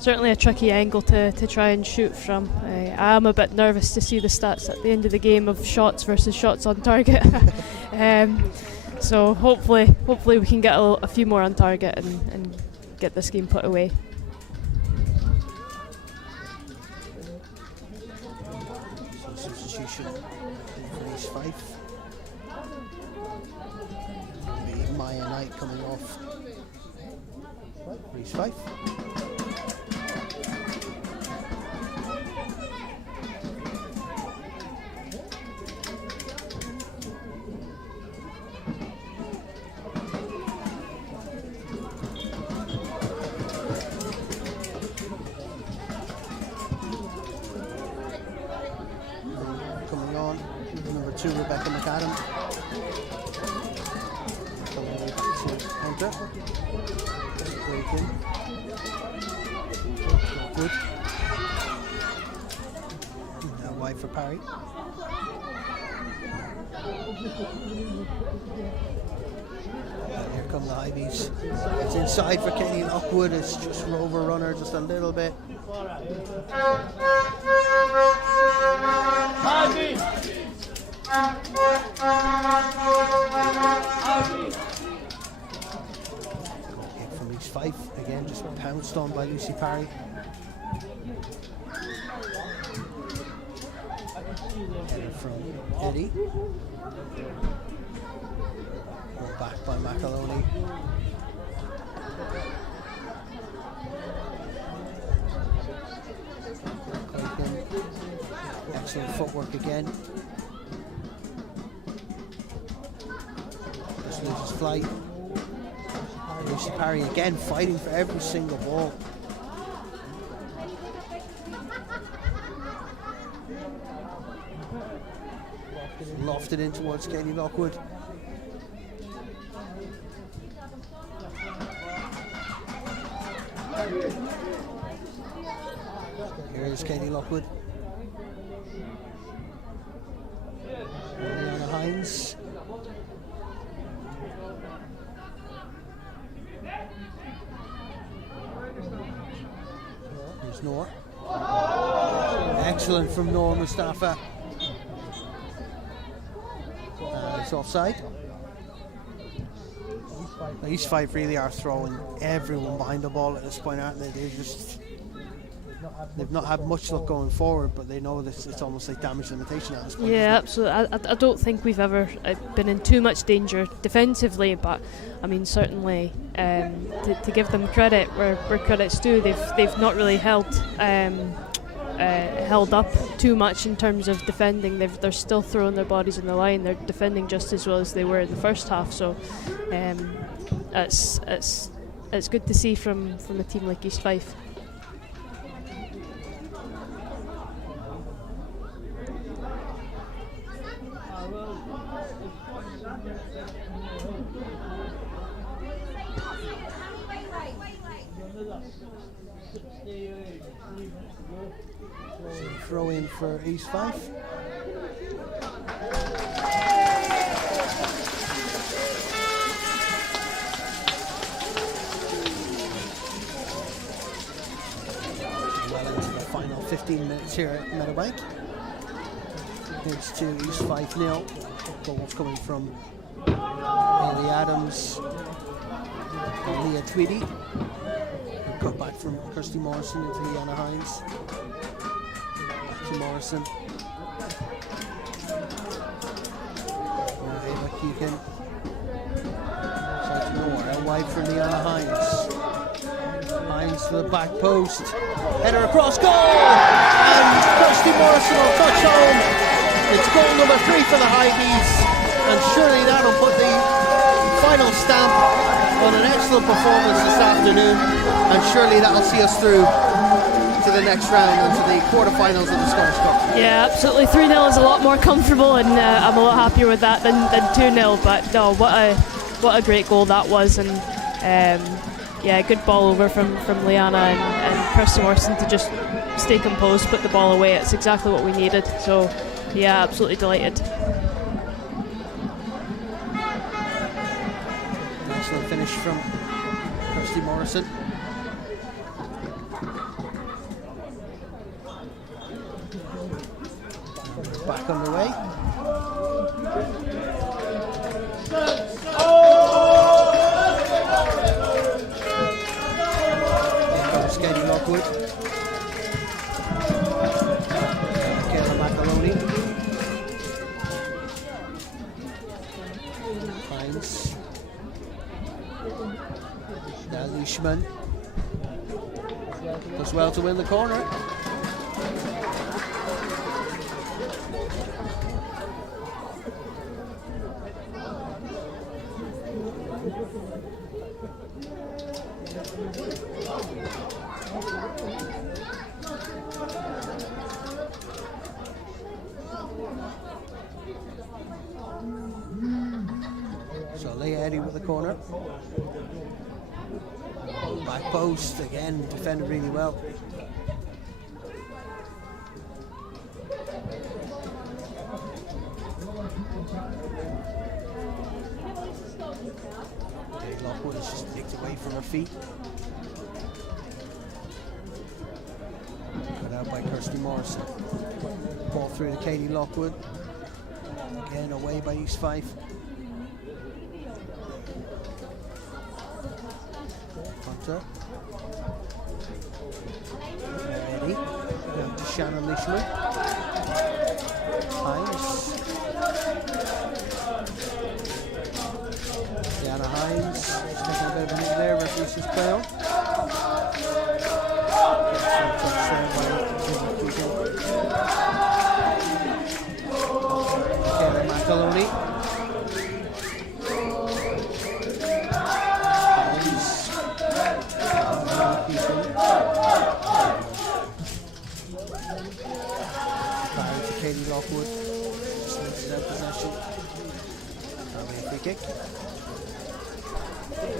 Certainly a tricky angle to try and shoot from. I am a bit nervous to see the stats at the end of the game of shots versus shots on target. So hopefully we can get a few more on target and get this game put away. Substitution for East Fife. The Maya Knight coming off. East Fife. Coming on, number 2, Rebecca McAdam. Coming way back to Hunter. Break in. Good. Now wide for Parry. And here come the Hibees. It's inside for Katie Lockwood. It's just Rover Runner just a little bit. Kick from East Fife. Again, just pounced on by Lucy Parry. Header from Eddie. Brought back by McAloney. Excellent footwork again. Just loses flight. Lucy Parry again fighting for every single ball. Lofted in towards Katie Lockwood. Here is Katie Lockwood. Liana Hines. Here's Noor. Excellent from Noor Mustafa. It's offside. East Fife really are throwing everyone behind the ball at this point, aren't they? They've not had much luck going forward, but they know that it's almost like damage limitation at this point. Yeah, absolutely. I don't think we've ever been in too much danger defensively, but I mean certainly to give them credit where credit's due, they've not really held up too much in terms of defending. They're still throwing their bodies in the line. They're defending just as well as they were in the first half. So it's good to see from a team like East Fife. Throw in for East Fife. Well into the final 15 minutes here at Meadowbank. It's to East Fife 0. Goals coming from Hayley Adams and Leah Tweedy. Cut back from Kirsty Morrison into Liana Hines. To Morrison. Ava Keegan. Side to Nora, wide for Liana Hines. Hines to the back post. Header across goal! And Kirsty Morrison will touch home. It's goal number 3 for the Hibees. And surely that'll put the final stamp on an excellent performance this afternoon. And surely that'll see us through to the next round and to the quarterfinals of the Scottish Cup. Yeah, absolutely. 3-0 is a lot more comfortable, and I'm a lot happier with that than 2-0. But no, what a great goal that was, and yeah, good ball over from Liana and Kirsty Morrison to just stay composed, put the ball away. It's exactly what we needed. So yeah, absolutely delighted. Excellent finish from Kirsty Morrison. Back underway. There goes Katie Lockwood. Kayla McAloney. Hines. Leishman does well to win the corner. So Leah Eddy with the corner. Back post again, defended really well. Dave Lockwood has just nicked away from her feet. Cut out by Kirsty Morrison. Ball through to Katie Lockwood. Again away by East Fife. Hunter. Ready. Down to Shannon Leishman. Hines. Diana Hines. She's taking a bit of a hit there. Referee's play on. Michaela Macoloni. Katie Lockwood slips out possession. Free kick.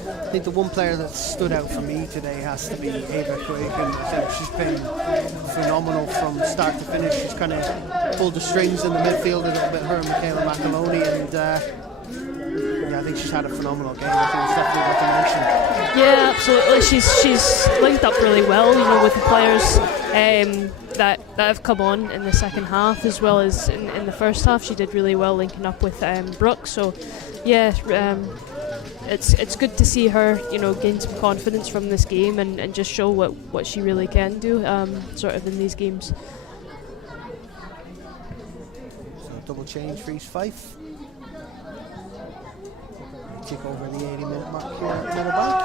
I think the one player that stood out for me today has to be Ava Quigg, and I think she's been phenomenal from start to finish. She's kind of pulled the strings in the midfield a little bit, her and Michaela Macoloni, and yeah, I think she's had a phenomenal game. I think it's definitely worth a mention. Yeah, absolutely. She's linked up really well, you know, with the players that have come on in the second half as well as in the first half. She did really well linking up with Brooke. So yeah, it's good to see her, you know, gain some confidence from this game and just show what she really can do sort of in these games. So double change for East Fife. Tick over the 80-minute mark here at Meadowbank.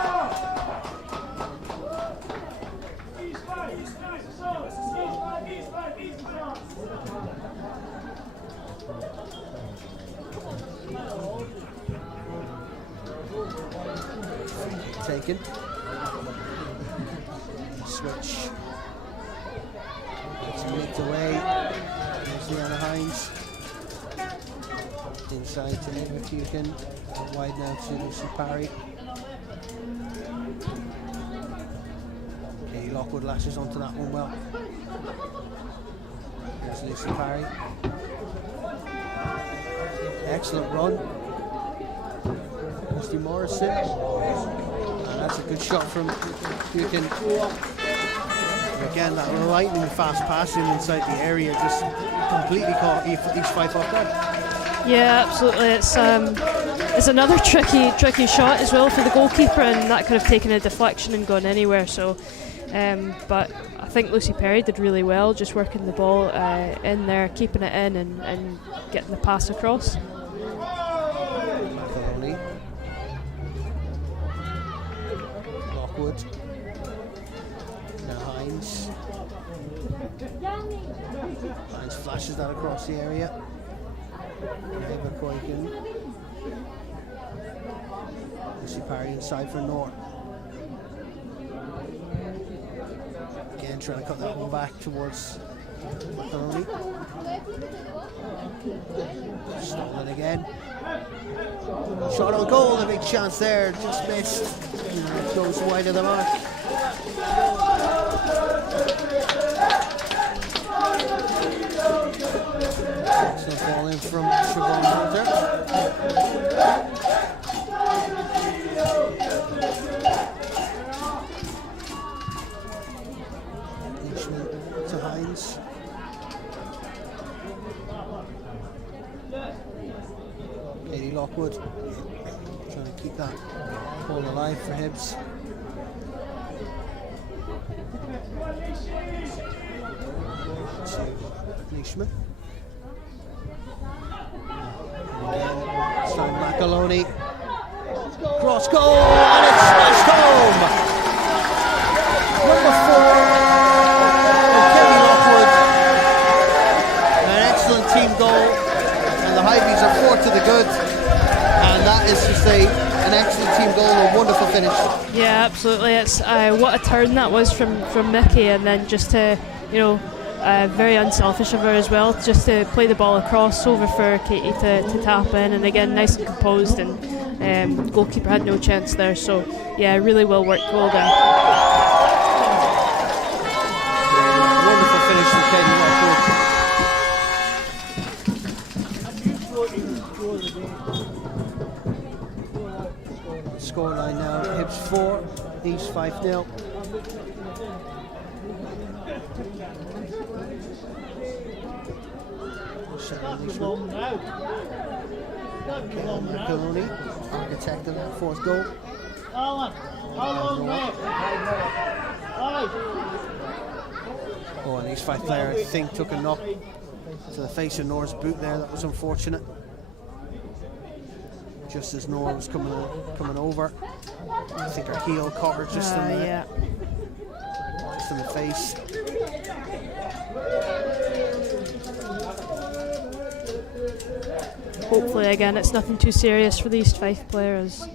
Taken. Switch. Gets nicked away. There's Leanna Hines. Inside to Eva Kukin. Wide now to Lucy Parry. Katie Lockwood lashes onto that one well. There's Lucy Parry. Excellent run. Kirsty Morrison. And that's a good shot from Kukin. Again, that lightning fast passing inside the area just completely caught East Fife off guard. Yeah, absolutely. It's another tricky shot as well for the goalkeeper, and that could have taken a deflection and gone anywhere. So, but I think Lucy Perry did really well, just working the ball in there, keeping it in, and getting the pass across. Macoloni. Lockwood. Now Hines. Hines flashes that across the area. Eva Koiken. Lucy Parry inside for North. Again, trying to cut that one back towards Macoloni. Stolen again. Shot on goal, a big chance there, just missed. It goes wide of the mark. Excellent ball in from Siobhan Hunter. To Hines. Katie Lockwood trying to keep that ball alive for Hibs. To Leishman. Again, Macoloni. Cross goal, and it's smashed home! absolutely. It's what a turn that was from Mickey, and then just to, very unselfish of her as well, just to play the ball across over for Katie to tap in, and again nice and composed, and goalkeeper had no chance there. So yeah, really well worked goal there. Wonderful finish from Katie Lockwood. Scoreline now, Hibs 4, East Fife 0. Maloney, architect of that fourth goal. Oh, an East Fife player, I think, took a knock to the face of Nora's boot there. That was unfortunate. Just as Nora was coming over, I think her heel caught her just in the face. Hopefully, again, it's nothing too serious for the East Fife players.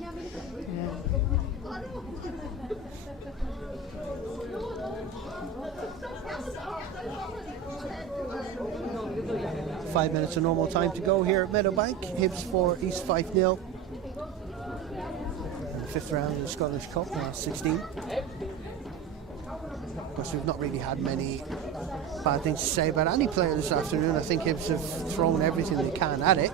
5 minutes of normal time to go here at Meadowbank. Hibs 4, East Fife 0. In the 5th round of the Scottish Cup, now 16. Of course, we've not really had many bad things to say about any player this afternoon. I think Hibs have thrown everything they can at it,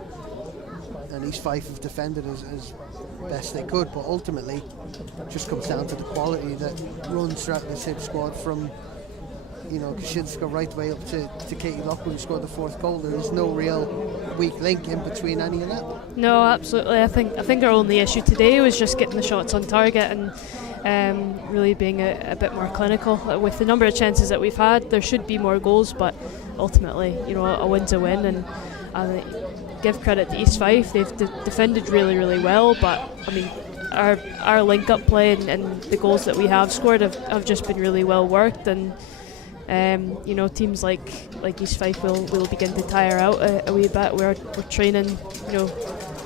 and East Fife have defended as best they could, but ultimately it just comes down to the quality that runs throughout this Hibs squad, from Kaczynska right way up to Katie Lockwood, who scored the 4th goal. There is no real weak link in between any of that. No, absolutely. I think our only issue today was just getting the shots on target and really being a bit more clinical. With the number of chances that we've had, there should be more goals, but ultimately, a win's a win, and give credit to East Fife. They've defended really, really well, but I mean, our link-up play and the goals that we have scored have just been really well worked, and teams like East Fife will begin to tire out a wee bit. We're training,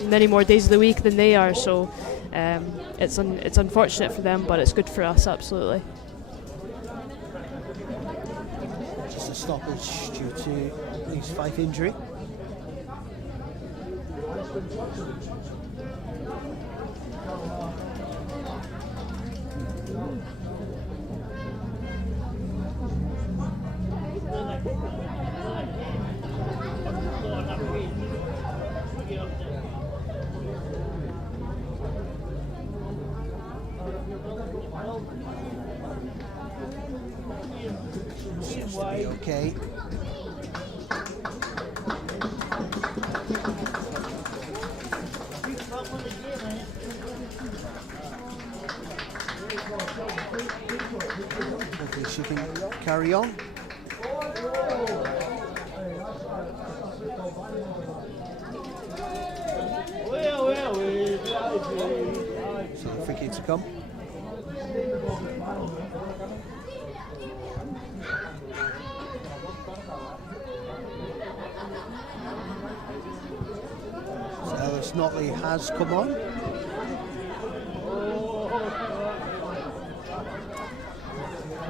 many more days of the week than they are, so it's unfortunate for them, but it's good for us, absolutely. Just a stoppage due to East Fife injury. Seems to be okay. Hopefully she can carry on. So the free kick to come. So Ellis Notley has come on.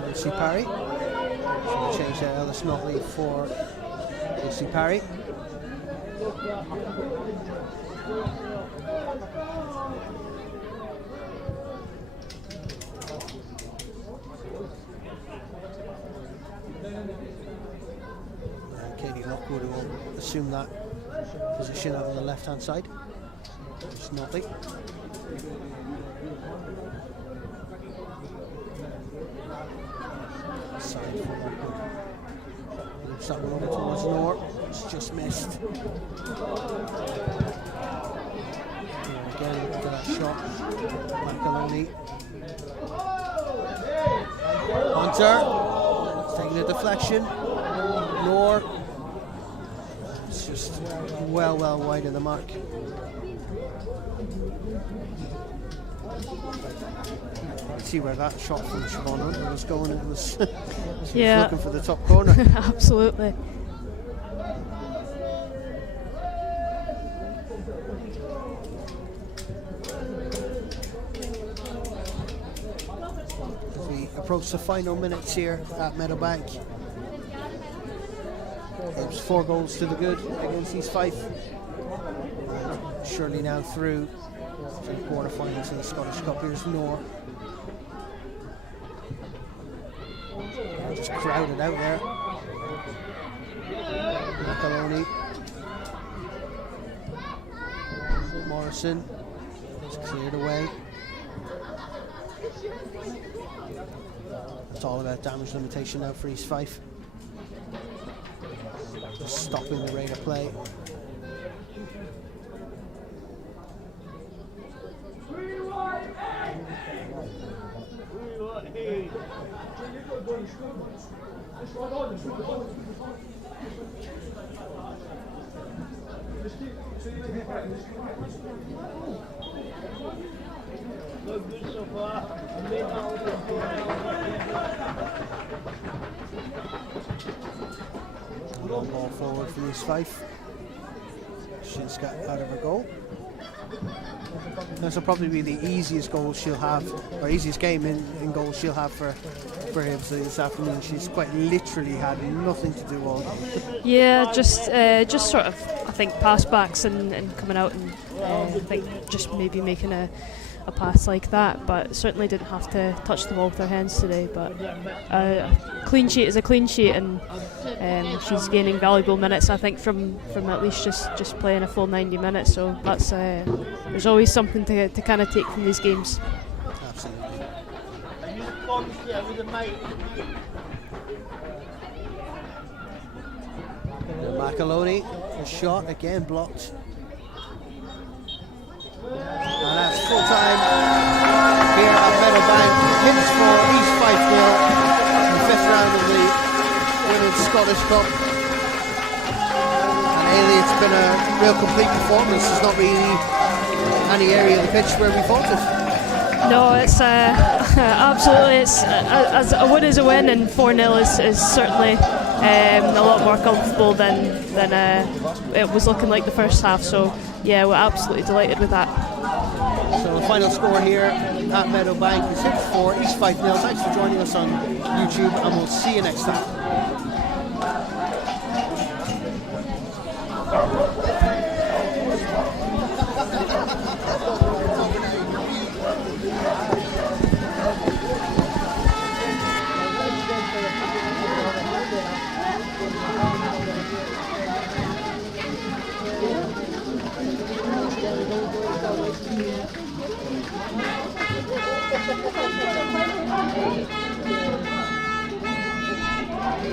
Lucy Parry. So we change Ellis Notley for Lucy Parry. And Katie Lockwood will assume that position out on the left hand side. It's Notley. Side for Lockwood. Looks that one over towards Nor. It's just missed. And again, after that shot, Macaroni. Hunter. It's taking a deflection. Nor. It's just well wide of the mark. See where that shot from Siobhan Hunter was going. It was, she was looking for the top corner. Absolutely. approach the final minutes here at Meadowbank. It was 4 goals to the good against East Fife. Surely now through to the quarterfinals of the Scottish Cup. Here's Noor. Just crowded out there. Macaroni. Morrison is cleared away. It's all about damage limitation now for East Fife. Just stopping the rate of play. Long ball forward for East Fife. Shinska out of a goal. This will probably be the easiest goal she'll have, or easiest game in goal she'll have for Hibs this afternoon. She's quite literally had nothing to do all day. Yeah, just sort of, I think, pass backs and coming out and I think just maybe making a pass like that, but certainly didn't have to touch the ball with her hands today. But a clean sheet is a clean sheet, and she's gaining valuable minutes, I think, from at least just playing a full 90 minutes. So that's there's always something to kind of take from these games. Absolutely. Macaroni, a shot again blocked. And that's full time here at Meadowbank. Hibs for East Fife 0 in the 5th round of the Women's Scottish Cup. And Ailey, it's been a real complete performance. There's not really any area of the pitch where we faltered. No, it's absolutely. It's a win is a win, and 4-0 is certainly a lot more comfortable than it was looking like the first half. So yeah, we're absolutely delighted with that. So the final score here at Meadowbank is Hibs 4, East Fife 0. Thanks for joining us on YouTube, and we'll see you next time.